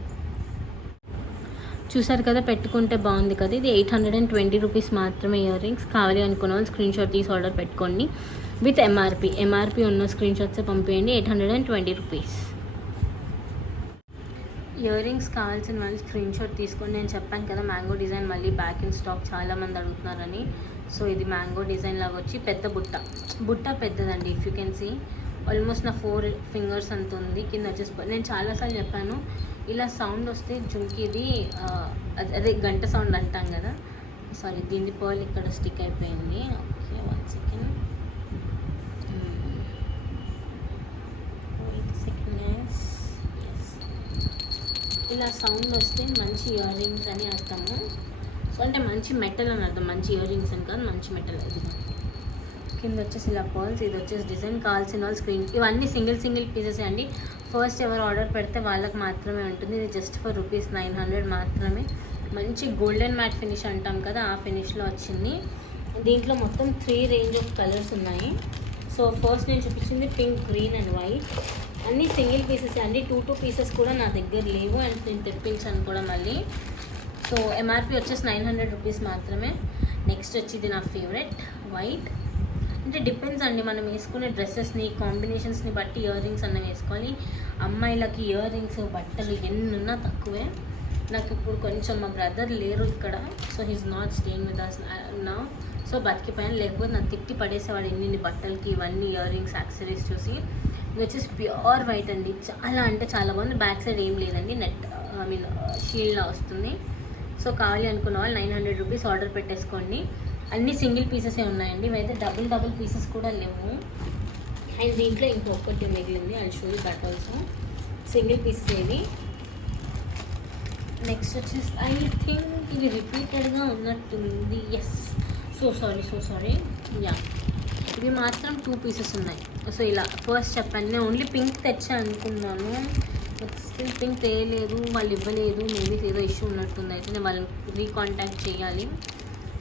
చూసారు కదా, పెట్టుకుంటే బాగుంది కదా. ఇది 820 రూపీస్ మాత్రమే ఇయర్ రింగ్స్. కావాలి అనుకున్న వాళ్ళు స్క్రీన్ షాట్ తీసి ఆర్డర్ పెట్టుకోండి విత్ ఎంఆర్పి ఉన్న స్క్రీన్ షాట్సే పంపేయండి. 820 రూపీస్. ఇయర్ రింగ్స్ కావాల్సిన వాళ్ళు స్క్రీన్ షాట్ తీసుకొని, నేను చెప్పాను కదా మ్యాంగో డిజైన్ మళ్ళీ బ్యాక్ ఇన్ స్టాక్ చాలామంది అడుగుతున్నారని. సో ఇది మ్యాంగో డిజైన్ లాగా వచ్చి పెద్ద బుట్ట పెద్దదండి. If you can see almost నా 4 ఫింగర్స్ అంత ఉంది. కింద వచ్చేసి నేను చాలాసార్లు చెప్పాను, ఇలా సౌండ్ వస్తే జుంకిది అదే గంట సౌండ్ అంటాం కదా. సారీ, దీని పర్ల్ ఇక్కడ స్టిక్ అయిపోయింది. Okay, 1 second. ఇలా సౌండ్ వస్తే మంచి ఇయర్ రింగ్స్ అని అర్థము. సో అంటే మంచి మెటల్ అని అర్థం, మంచి ఇయర్ రింగ్స్ అని కాదు, మంచి మెటల్. అది కింద వచ్చేసి ఇలా పర్ల్స్, ఇది వచ్చేసి డిజైన్. కావాల్సిన వాళ్ళు స్క్రీన్, ఇవన్నీ సింగిల్ పీసెస్ అండి. ఫస్ట్ ఎవరు ఆర్డర్ పెడితే వాళ్ళకి మాత్రమే ఉంటుంది. ఇది జస్ట్ ఫర్ ₹900 మాత్రమే. మంచి గోల్డెన్ మ్యాట్ ఫినిష్ అంటాం కదా, ఆ ఫినిష్లో వచ్చింది. దీంట్లో మొత్తం 3 రేంజ్ ఆఫ్ కలర్స్ ఉన్నాయి. సో ఫస్ట్ నేను చూపించింది పింక్, గ్రీన్ అండ్ వైట్. అన్నీ సింగిల్ పీసెస్ అండి. 2 పీసెస్ కూడా నా దగ్గర లేవు అండ్ నేను తెప్పించాను కూడా మళ్ళీ. సో ఎంఆర్పి వచ్చేసి ₹900 మాత్రమే. నెక్స్ట్ వచ్చి ఇది నా ఫేవరెట్ వైట్. అంటే డిపెండ్స్ అండి, మనం వేసుకునే డ్రెస్సెస్ని కాంబినేషన్స్ని బట్టి ఇయర్ రింగ్స్ అన్న వేసుకోవాలి. అమ్మాయిలకి ఇయర్ రింగ్స్ బట్టలు ఎన్నున్నా తక్కువే. నాకు ఇప్పుడు కొంచెం మా బ్రదర్ లేరు ఇక్కడ, so he's not staying with us నా. సో బతికిపోయాను, లేకపోతే నాకు తిట్టి పడేసేవాడు ఇన్ని బట్టలకి ఇవన్నీ ఇయర్ రింగ్స్ యాక్సెసరీస్ చూసి. ఇది వచ్చేసి ప్యూర్ వైట్ అండి, చాలా అంటే చాలా బాగుంది. బ్యాక్ సైడ్ ఏం లేదండి, నెట్ షీల్డ్లా వస్తుంది. సో కావాలి అనుకున్న వాళ్ళు ₹900 ఆర్డర్ పెట్టేసుకోండి. అన్ని సింగిల్ పీసెసే ఉన్నాయండి, ఇవైతే డబుల్ పీసెస్ కూడా లేవు. అండ్ దీంట్లో ఇంకొకటి మిగిలింది, అది show you that also. Single pieces ఏవి. నెక్స్ట్ వచ్చేసి ఐ థింక్ ఇది రిపీటెడ్గా ఉన్నట్టుంది. ఎస్, సో సారీ యా, ఇవి మాత్రం 2 పీసెస్ ఉన్నాయి. సో ఇలా ఫస్ట్ చెప్పాను, నేను ఓన్లీ పింక్ తెచ్చా అనుకున్నాను, బట్ స్టిల్ పింక్ తేయలేదు, వాళ్ళు ఇవ్వలేదు. మేబీ ఏదో ఇష్యూ ఉన్నట్టుంది, అయితే నేను వాళ్ళని రీకాంటాక్ట్ చేయాలి.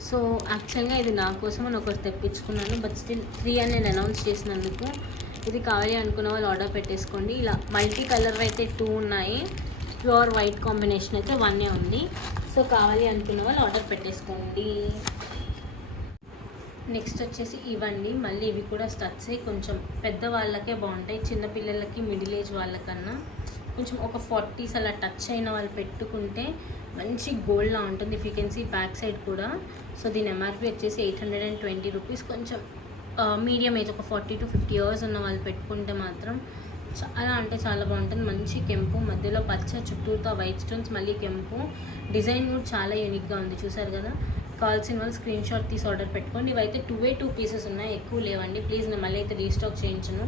సో యాక్చువల్గా ఇది నా కోసం అని ఒకటి తెప్పించుకున్నాను, బట్ స్టిల్ 3 అని నేను అనౌన్స్ చేసినందుకు ఇది కావాలి అనుకున్న వాళ్ళు ఆర్డర్ పెట్టేసుకోండి. ఇలా మల్టీ కలర్ అయితే 2 ఉన్నాయి, ప్యూర్ వైట్ కాంబినేషన్ అయితే 1 ఉంది. సో కావాలి అనుకున్న వాళ్ళు ఆర్డర్ పెట్టేసుకోండి. నెక్స్ట్ వచ్చేసి ఇవన్నీ, మళ్ళీ ఇవి కూడా స్టడ్సే. కొంచెం పెద్దవాళ్ళకే బాగుంటాయి, చిన్నపిల్లలకి మిడిల్ ఏజ్ వాళ్ళకన్నా కొంచెం ఒక 40s అలా టచ్ అయిన వాళ్ళు పెట్టుకుంటే మంచి గోల్డ్లా ఉంటుంది. If you can see back side కూడా. సో దీని ఎంఆర్పి వచ్చేసి ₹820. కొంచెం మీడియం ఏజ్, ఒక 40 to 50 years ఉన్న వాళ్ళు పెట్టుకుంటే మాత్రం చాలా అంటే చాలా బాగుంటుంది. మంచి కెంపు, మధ్యలో పచ్చ, చుట్టూతో వైట్ స్టోన్స్, మళ్ళీ కెంపు. డిజైన్ కూడా చాలా యూనిక్గా ఉంది, చూసారు కదా. కావాల్సిన వాళ్ళు స్క్రీన్ షాట్ తీసి ఆర్డర్ పెట్టుకోండి. ఇవైతే 2 పీసెస్ ఉన్నాయి, ఎక్కువ లేవండి. ప్లీజ్ నేను మళ్ళీ అయితే రీస్టాక్ చేయించను.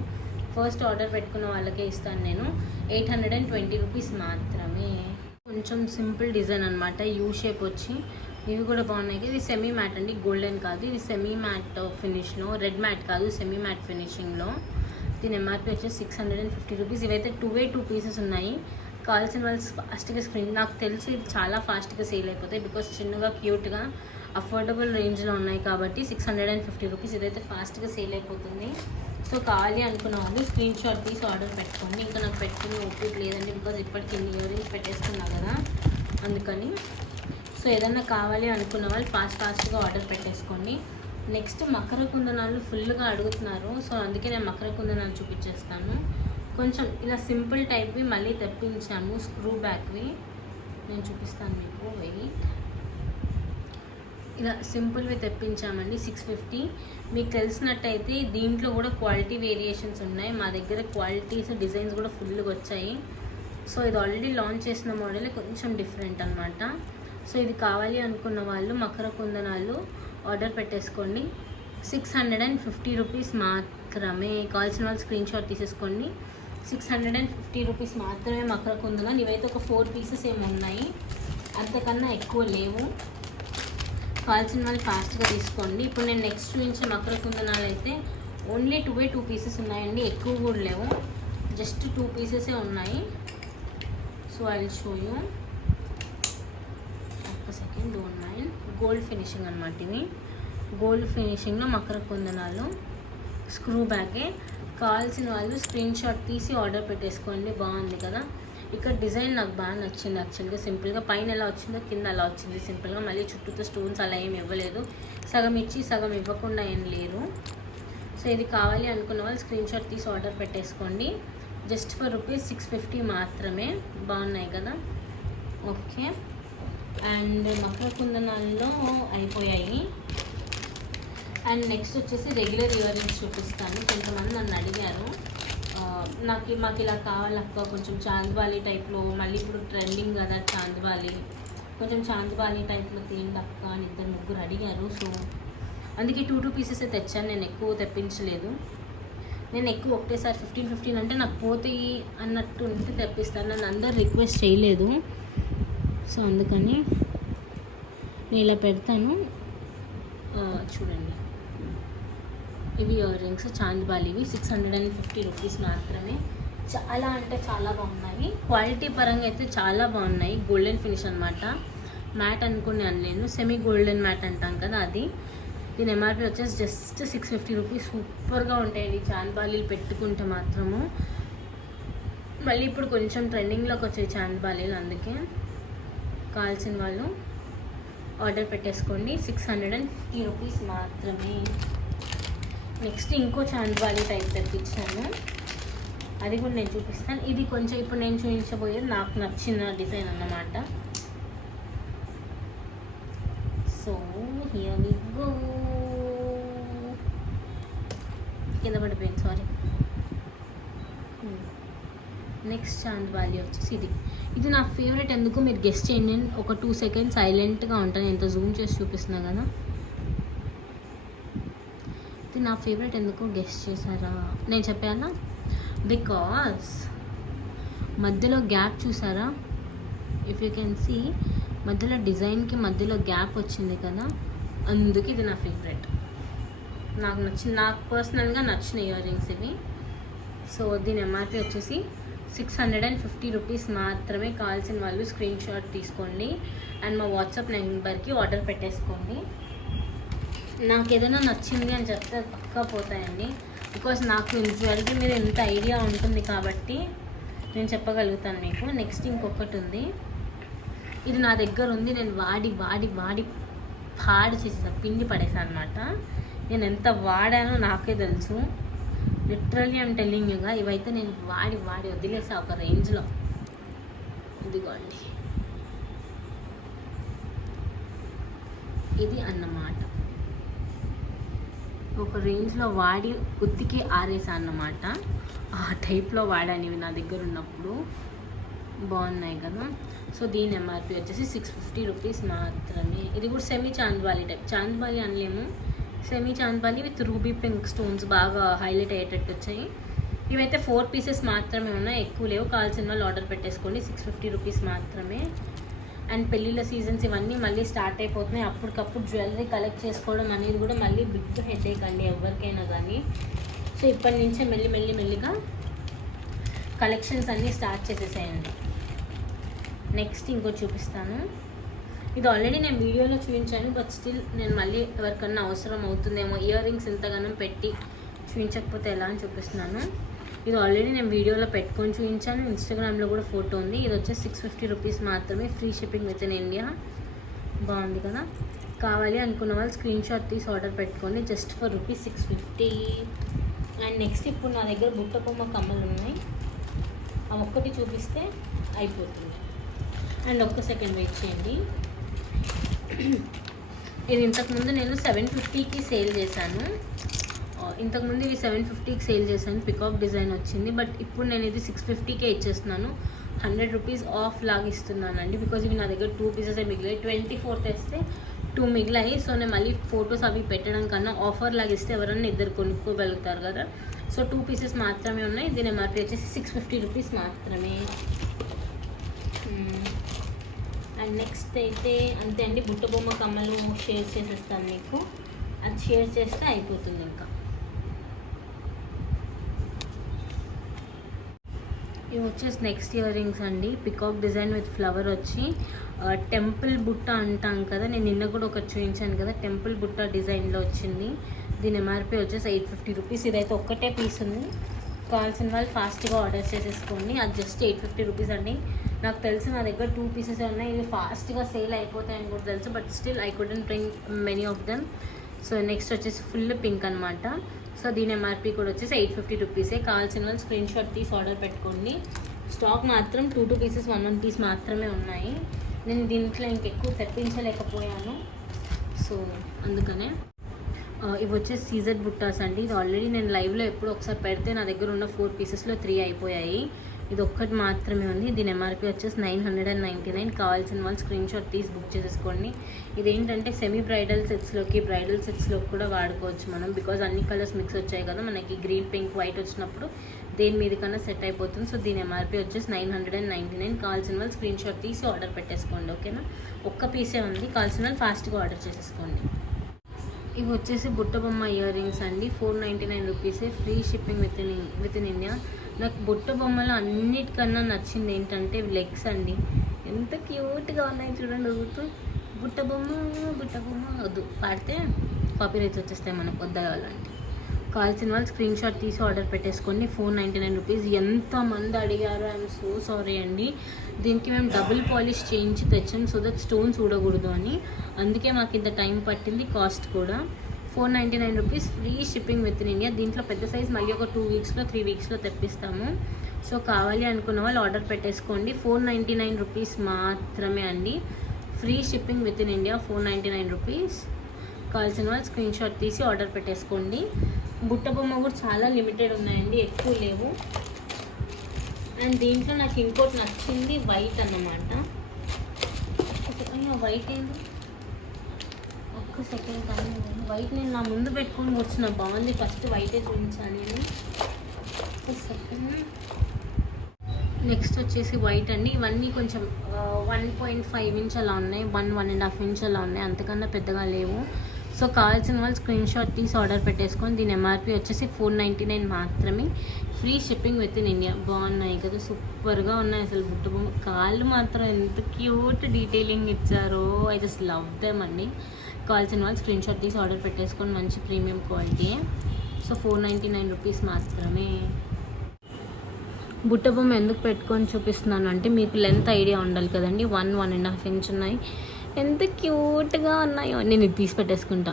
ఫస్ట్ ఆర్డర్ పెట్టుకున్న వాళ్ళకే ఇస్తాను నేను. ₹820 మాత్రమే. కొంచెం సింపుల్ డిజైన్ అనమాట, యూ షేప్ వచ్చి. ఇవి కూడా బాగున్నాయి. ఇది సెమీ మ్యాట్ అండి, గోల్డెన్ కాదు. ఇది సెమీ మ్యాట్ ఫినిష్లో, రెడ్ మ్యాట్ కాదు, సెమీ మ్యాట్ ఫినిషింగ్లో. దీని ఎంఆర్పి వచ్చేసి ₹650. ఇవైతే 2 పీసెస్ ఉన్నాయి. కావాల్సిన వాళ్ళు ఫాస్ట్గా స్క్రీన్, నాకు తెలిసి ఇది చాలా ఫాస్ట్గా సేల్ అయిపోతాయి, బికాస్ చిన్నగా క్యూట్గా అఫోర్డబుల్ రేంజ్లో ఉన్నాయి కాబట్టి ₹650. ఇదైతే ఫాస్ట్గా సేల్ అయిపోతుంది. సో కావాలి అనుకున్న వాళ్ళు స్క్రీన్ షాట్ తీసి ఆర్డర్ పెట్టుకోండి. ఇంకా నాకు పెట్టుకుని ఓపిక లేదండి, బికాజ్ ఇప్పటికి ఇయర్ రింగ్స్ పెట్టేస్తున్నా కదా, అందుకని. సో ఏదన్నా కావాలి అనుకున్న వాళ్ళు ఫాస్ట్గా ఆర్డర్ పెట్టేసుకోండి. నెక్స్ట్ మకర కుందనాలు ఫుల్గా అడుగుతున్నారు, సో అందుకే నేను మకర కుందనాలు చూపించేస్తాను. కొంచెం ఇలా సింపుల్ టైప్వి మళ్ళీ తెప్పించాము, స్క్రూ బ్యాక్వి. నేను చూపిస్తాను మీకు, వెయిట్. ఇలా సింపుల్వి తెప్పించామండి, 650. మీకు తెలిసినట్టయితే దీంట్లో కూడా క్వాలిటీ వేరియేషన్స్ ఉన్నాయి. మా దగ్గర క్వాలిటీస్, డిజైన్స్ కూడా ఫుల్గా వచ్చాయి. సో ఇది ఆల్రెడీ లాంచ్ చేసిన మోడల్, కొంచెం డిఫరెంట్ అనమాట. సో ఇది కావాలి అనుకున్న వాళ్ళు మకర కుందనాలు ఆర్డర్ పెట్టేసుకోండి. ₹650 మాత్రమే. కావాల్సిన వాళ్ళు స్క్రీన్ షాట్ తీసేసుకోండి. ₹650 మాత్రమే మకర కుందనాలు. ఇవైతే ఒక 4 పీసెస్ ఏమి ఉన్నాయి, అంతకన్నా ఎక్కువ లేవు. కావాల్సిన వాళ్ళు ఫాస్ట్గా తీసుకోండి. ఇప్పుడు నేను నెక్స్ట్ చూపించే మకర కుందనాలు అయితే ఓన్లీ 2 పీసెస్ ఉన్నాయండి, ఎక్కువ కూడా లేవు, జస్ట్ 2 పీసెసే ఉన్నాయి. So I will show you, ఒక్క second, don't mind. Gold finishing అనమాట ఇవి, గోల్డ్ ఫినిషింగ్లో మకర కుందనాలు, స్క్రూ బ్యాగే. కావాల్సిన వాళ్ళు స్క్రీన్ షాట్ తీసి ఆర్డర్ పెట్టేసుకోండి. బాగుంది కదా. ఇక్కడ డిజైన్ నాకు బాగా నచ్చింది యాక్చువల్గా. సింపుల్గా పైన ఎలా వచ్చిందో కింద అలా వచ్చింది సింపుల్గా. మళ్ళీ చుట్టూతో స్టోన్స్ అలా ఏమి ఇవ్వలేదు, సగం ఇచ్చి సగం ఇవ్వకుండా ఏం లేదు. సో ఇది కావాలి అనుకున్న వాళ్ళు స్క్రీన్ షాట్ తీసి ఆర్డర్ పెట్టేసుకోండి. జస్ట్ ఫర్ ₹650 మాత్రమే. బాగున్నాయి కదా. ఓకే, అండ్ మకర కుందనాల్లో అయిపోయాయి. అండ్ నెక్స్ట్ వచ్చేసి రెగ్యులర్ ఇయర్ రింగ్స్ చూపిస్తాను. కొంతమంది నన్ను అడిగారు, మాకు ఇలా కావాలక్క, కొంచెం చాంద్వాలి టైప్లో, మళ్ళీ ఇప్పుడు ట్రెండింగ్ కదా చాంద్వాలి, కొంచెం చాంద్వాలి టైప్లో తీయండి అక్క అని 2-3 అడిగారు. సో అందుకే 2 పీసెస్ తెచ్చాను, నేను ఎక్కువ తెప్పించలేదు. నేను ఎక్కువ ఒకటేసారి 15 అంటే నాకు పోతాయి అన్నట్టు ఉంటే తెప్పిస్తాను. నన్ను అందరు రిక్వెస్ట్ చేయలేదు, సో అందుకని నేను ఇలా పెడతాను. చూడండి, ఇవి ఇయర్ రింగ్స్ చాంద్బాలివి 650 రూపీస్ మాత్రమే. చాలా అంటే చాలా బాగున్నాయి, క్వాలిటీ పరంగా అయితే చాలా బాగున్నాయి. గోల్డెన్ ఫినిష్ అనమాట, మ్యాట్ అనుకుని అనలేను, సెమీ గోల్డెన్ మ్యాట్ అంటాం కదా అది. దీని ఎంఆర్పి వచ్చేసి జస్ట్ 650 రూపీస్. సూపర్గా ఉంటాయండి చాంద్బాలీలు పెట్టుకుంటే మాత్రము. మళ్ళీ ఇప్పుడు కొంచెం ట్రెండింగ్లోకి వచ్చాయి చాంద్బాలీలు, అందుకే కావాల్సిన వాళ్ళు ఆర్డర్ పెట్టేసుకోండి. 650 రూపీస్ మాత్రమే. నెక్స్ట్ ఇంకో చాంద్బాలీ టైప్ తెప్పించాను, అది కూడా నేను చూపిస్తాను. ఇది కొంచెం ఇప్పుడు నేను చూపించబోయేది నాకు నచ్చిన డిజైన్ అన్నమాట. So here we go. కింద పడిపోయింది, సారీ. నెక్స్ట్ చాంద్బాలి వచ్చేసి ఇది నా ఫేవరెట్. ఎందుకు మీరు గెస్ట్ చేయండి. నేను ఒక 2 సెకండ్స్ సైలెంట్గా ఉంటాను, ఎంత జూమ్ చేసి చూపిస్తున్నా కదా. ఇది నా ఫేవరెట్, ఎందుకు గెస్ట్ చేశారా నేను చెప్పానా? బికాస్ మధ్యలో గ్యాప్ చూసారా, ఇఫ్ యూ కెన్ సీ మధ్యలో డిజైన్కి మధ్యలో గ్యాప్ వచ్చింది కదా, అందుకు ఇది నా ఫేవరెట్. నాకు పర్సనల్గా నచ్చిన ఇయర్ రింగ్స్ ఇవి. సో దీని ఎంఆర్పి వచ్చేసి 650 రూపీస్ మాత్రమే. కావాల్సిన వాళ్ళు స్క్రీన్ షాట్ తీసుకోండి అండ్ మా వాట్సాప్ నెంబర్కి ఆర్డర్ పెట్టేసుకోండి. నాకు ఏదైనా నచ్చింది అని చెప్తే పక్కా పోతాయండి, బికాస్ నాకు జ్యువెలరీ మీద ఎంత ఐడియా ఉంటుంది కాబట్టి నేను చెప్పగలుగుతాను మీకు. నెక్స్ట్ ఇంకొకటి ఉంది, ఇది నా దగ్గర ఉంది, నేను వాడి పాడు చేసేసా, పిండి పడేసా అనమాట. నేను ఎంత వాడానో నాకే తెలుసు, లిటరల్లీ ఐమ్ టెల్లింగ్ యూగా. ఇవైతే నేను వాడి వదిలేసా ఒక రేంజ్లో. ఇదిగోండి, ఇది అన్నమాట, ఒక రేంజ్లో వాడి ఉత్తికి ఆరేసా అన్నమాట. ఆ టైప్లో వాడాను ఇవి నా దగ్గర ఉన్నప్పుడు. బాగున్నాయి కదా. సో దీని ఎంఆర్పి వచ్చేసి 650 రూపీస్ మాత్రమే. ఇది కూడా సెమీ చాంద్బాలి టైప్, చాంద్బాలి అనలేము, semi chandbali with ruby pink stones బాగా హైలైట్ అయ్యేటట్టు వచ్చాయి. ఇవైతే 4 పీసెస్ మాత్రమే ఉన్నాయి, ఎక్కువ లేవు. కావాల్సిన వాళ్ళు ఆర్డర్ పెట్టేసుకోండి, 650 రూపీస్ మాత్రమే. అండ్ పెళ్ళిళ్ళ సీజన్స్ ఇవన్నీ మళ్ళీ స్టార్ట్ అయిపోతున్నాయి. అప్పటికప్పుడు జ్యువెలరీ కలెక్ట్ చేసుకోవడం అనేది కూడా మళ్ళీ బిగ్ హెడేక్ అండి ఎవరికైనా కానీ. సో ఇప్పటి నుంచే మెల్లిగా కలెక్షన్స్ అన్నీ స్టార్ట్ చేసేసాయండి. నెక్స్ట్ ఇంకో చూపిస్తాను. ఇది ఆల్రెడీ నేను వీడియోలో చూపించాను, బట్ స్టిల్ నేను మళ్ళీ ఎవరికన్నా అవసరం అవుతుందేమో, ఇయర్ రింగ్స్ ఇంతగానం పెట్టి చూపించకపోతే ఎలా అని చూపిస్తున్నాను. ఇది ఆల్రెడీ నేను వీడియోలో పెట్టుకొని చూపించాను, ఇన్స్టాగ్రామ్లో కూడా ఫోటో ఉంది. ఇది వచ్చేసి 650 రూపీస్ మాత్రమే, free shipping with in India. బాగుంది కదా. కావాలి అనుకున్న వాళ్ళు స్క్రీన్ షాట్ తీసి ఆర్డర్ పెట్టుకోండి, just for rupees 650. And next ఇప్పుడు నా దగ్గర బుట్ట బొమ్మ కమ్మలు ఉన్నాయి, అవి ఒక్కటి చూపిస్తే అయిపోతుంది. అండ్ ఒక్క సెకండ్ వెయిట్ చేయండి. ఇది ఇంతకుముందు నేను 750కి సేల్ చేశాను. ఇంతకుముందు ఇవి 750కి సేల్ చేశాను, పికాక్ డిజైన్ వచ్చింది. బట్ ఇప్పుడు నేను ఇది 650కే ఇచ్చేస్తున్నాను, 100 రూపీస్ ఆఫ్ లాగా ఇస్తున్నానండి. బికాజ్ ఇవి నా దగ్గర 2 పీసెస్ మిగిలాయి, 24 తెస్తే 2 మిగిలాయి. సో నేను మళ్ళీ ఫొటోస్ అవి పెట్టడం కన్నా ఆఫర్ లాగా ఇస్తే ఎవరన్నా ఇద్దరు కొనుక్కోగలుగుతారు కదా. సో 2 పీసెస్ మాత్రమే ఉన్నాయి. దీని ఎంఆర్పి వచ్చేసి 650 రూపీస్ మాత్రమే. అండ్ నెక్స్ట్ అయితే అంతే అండి, బుట్ట బొమ్మ కమ్మలు షేర్ చేసేస్తాను మీకు, అది షేర్ చేస్తే అయిపోతుంది. ఇంకా ఇవి వచ్చేసి నెక్స్ట్ ఇయర్ రింగ్స్ అండి, పికాక్ డిజైన్ విత్ ఫ్లవర్ వచ్చి టెంపుల్ బుట్ట అంటాం కదా, నేను నిన్న కూడా ఒకటి చూపించాను కదా, టెంపుల్ బుట్ట డిజైన్లో వచ్చింది. దీని ఎంఆర్పి వచ్చేసి 850 రూపీస్. ఇదైతే ఒక్కటే పీస్ ఉంది, కావాల్సిన వాళ్ళు ఫాస్ట్గా ఆర్డర్ చేసేసుకోండి. అది జస్ట్ 850 రూపీస్ అండి. నాకు తెలిసి నా దగ్గర 2 పీసెస్ ఉన్నాయి, ఇవి ఫాస్ట్గా సేల్ అయిపోతాయని కూడా తెలుసు, but still I couldn't bring many of them. So next వచ్చేసి ఫుల్ పింక్ అనమాట. సో దీని ఎంఆర్పి కూడా వచ్చేసి 850 రూపీసే. కావాల్సిన వాళ్ళు స్క్రీన్ షాట్ తీసి ఆర్డర్ పెట్టుకోండి. స్టాక్ మాత్రం 2 పీసెస్ 1 పీస్ మాత్రమే ఉన్నాయి. నేను దీంట్లో ఇంకెక్కువ తెప్పించలేకపోయాను, సో అందుకనే. ఇవి వచ్చేసి సీజెడ్ బుట్టాస్ అండి. ఇది ఆల్రెడీ నేను లైవ్లో ఎప్పుడో ఒకసారి పెడితే నా దగ్గర ఉన్న 4 పీసెస్లో 3 అయిపోయాయి. ఇది ఒక్కటి మాత్రమే ఉంది. దీని ఎంఆర్పి వచ్చేసి 999. కావాల్సిన వాళ్ళు స్క్రీన్ షాట్ తీసి బుక్ చేసేసుకోండి. ఇదేంటంటే సెమీ బ్రైడల్ సెట్స్లోకి బ్రైడల్ సెట్స్లోకి కూడా వాడుకోవచ్చు మనం, బికాజ్ అన్ని కలర్స్ మిక్స్ వచ్చాయి కదా మనకి. గ్రీన్, పింక్, వైట్ వచ్చినప్పుడు దేని మీద కన్నా సెట్ అయిపోతుంది. సో దీని ఎంఆర్పి వచ్చేసి 999. కావాల్సిన వాళ్ళు స్క్రీన్ షాట్ తీసి ఆర్డర్ పెట్టేసుకోండి, ఓకేనా. ఒక్క పీసే ఉంది, కావాల్సిన వాళ్ళు ఫాస్ట్గా ఆర్డర్ చేసేసుకోండి. ఇవి వచ్చేసి బుట్ట బొమ్మ ఇయర్ రింగ్స్ అండి. 499 రూపీసే, free shipping with in India. నాకు బుట్ట బొమ్మలో అన్నిటికన్నా నచ్చింది ఏంటంటే లెగ్స్ అండి. ఎంత క్యూట్గా ఉన్నాయి చూడండి. వద్దు బుట్ట బొమ్మ వద్దు, పాడితే కాపీ రైట్స్ వచ్చేస్తాయి మనకు, వద్దా వాళ్ళంటే. కావాల్సిన వాళ్ళు స్క్రీన్ షాట్ తీసి ఆర్డర్ పెట్టేసుకోండి. 499 రూపీస్. ఎంతమంది అడిగారు, ఐఎమ్ సో సారీ అండి. దీనికి మేము డబుల్ పాలిష్ చేయించి తెచ్చాం, సో దట్ స్టోన్స్ ఊడకూడదు అని. అందుకే మాకు ఇంత టైం పట్టింది. కాస్ట్ కూడా 499 rupees, free shipping with in India. దీంట్లో పెద్ద సైజ్ మళ్ళీ ఒక 2 వీక్స్లో 3 వీక్స్లో తెప్పిస్తాము. సో కావాలి అనుకున్న వాళ్ళు ఆర్డర్ పెట్టేసుకోండి. 499 రూపీస్ మాత్రమే అండి, free shipping with in India. 499 rupees. కావాల్సిన వాళ్ళు స్క్రీన్ షాట్ తీసి ఆర్డర్ పెట్టేసుకోండి. బుట్ట బొమ్మ కూడా చాలా లిమిటెడ్ ఉన్నాయండి, ఎక్కువ లేవు. అండ్ దీంట్లో నాకు ఇంకోటి నచ్చింది వైట్ అన్నమాట. వైట్ ఏంటి, ఒక్క సెకండ్ కానీ. వైట్ నేను నా ముందు పెట్టుకొని వచ్చిన బాగుంది, ఫస్ట్ వైటే చూపించాను నేను. ఒక్క సెకండ్. నెక్స్ట్ వచ్చేసి వైట్ అండి. ఇవన్నీ కొంచెం 1.5 ఇంచ్ అలా ఉన్నాయి, 1.5 ఇంచ్ అలా ఉన్నాయి, అంతకన్నా పెద్దగా లేవు. సో కావాల్సిన వాళ్ళు స్క్రీన్ షాట్ తీసి ఆర్డర్ పెట్టేసుకొని. దీని ఎంఆర్పి వచ్చేసి 499 మాత్రమే, free shipping with in India. బాగున్నాయి కదా, సూపర్గా ఉన్నాయి అసలు. బుట్ట బొమ్మ కాళ్ళు మాత్రం ఎంత క్యూట్ డీటెయిలింగ్ ఇచ్చారో, ఐ జస్ట్ లవ్ దెమ్ అండి. కావాల్సిన వాళ్ళు స్క్రీన్ షాట్ తీసి ఆర్డర్ పెట్టేసుకొని, మంచి ప్రీమియం క్వాలిటీ. సో 499 రూపీస్ మాత్రమే. బుట్ట బొమ్మ ఎందుకు పెట్టుకొని చూపిస్తున్నాను అంటే మీకు లెంత్ ఐడియా ఉండాలి కదండి. 1.5 ఇంచ్ ఉన్నాయి, ఎంత క్యూట్గా ఉన్నాయో. నేను ఇది తీసి పెట్టేసుకుంటా,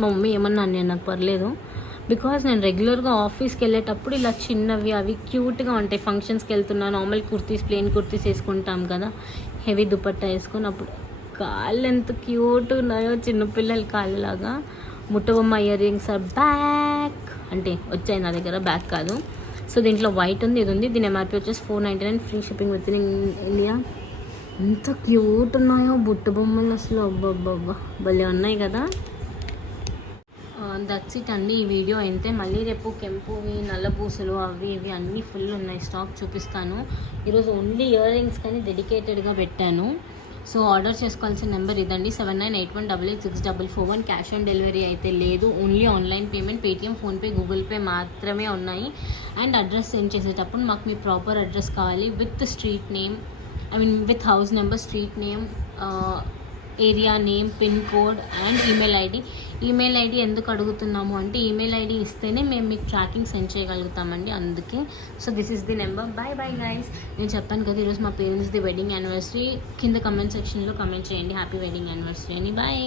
మా మమ్మీ ఏమన్నా నేను నాకు పర్లేదు. బికాజ్ నేను రెగ్యులర్గా ఆఫీస్కి వెళ్ళేటప్పుడు ఇలా చిన్నవి అవి క్యూట్గా ఉంటాయి. ఫంక్షన్స్కి వెళ్తున్నా నార్మల్ కుర్తీస్, ప్లెయిన్ కుర్తీస్ వేసుకుంటాం కదా, హెవీ దుపట్టా వేసుకొని. అప్పుడు కాళ్ళు ఎంత క్యూట్ ఉన్నాయో, చిన్నపిల్లల కాళ్ళలాగా. బుట్ట బొమ్మ ఇయర్ రింగ్స్ ఆర్ బ్యాక్ అంటే వచ్చాయి నా దగ్గర, బ్యాక్ కాదు. సో దీంట్లో వైట్ ఉంది, ఇది ఉంది. దీని ఎంఆర్పి వచ్చేసి 499, free shipping with in India. ఎంత క్యూట్ ఉన్నాయో బుట్ట బొమ్మలు అసలు, అబ్బబ్బబ్బా భలే ఉన్నాయి కదా. దట్స్ ఇట్ అండి, ఈ వీడియో అయితే. మళ్ళీ రేపు కెంపువి, నల్లపూసలు అవి ఇవి అన్నీ ఫుల్ ఉన్నాయి, స్టాక్ చూపిస్తాను. ఈరోజు ఓన్లీ ఇయర్ రింగ్స్ కానీ డెడికేటెడ్గా పెట్టాను. సో ఆర్డర్ చేసుకోవాల్సిన నెంబర్ ఇదండి, 7981886441. క్యాష్ ఆన్ డెలివరీ అయితే లేదు, only online payment. Paytm, PhonePe, Google pay మాత్రమే ఉన్నాయి. అండ్ అడ్రస్ సెండ్ చేసేటప్పుడు మాకు మీ ప్రాపర్ అడ్రస్ కావాలి, with street name, with house number, street name, area name, pin code and email ID ఎందుకు అడుగుతున్నాము అంటే, ఈమెయిల్ ఐడి ఇస్తేనే మేము మీకు ట్రాకింగ్ సెండ్ చేయగలుగుతామండి, అందుకే. So this is the number. Bye guys. నేను చెప్పాను కదా ఈరోజు మా పేరెంట్స్ది వెడ్డింగ్ యానివర్సరీ. కింద కమెంట్ సెక్షన్లో కమెంట్ చేయండి, హ్యాపీ వెడ్డింగ్ యానివర్సరీ అని. బాయ్.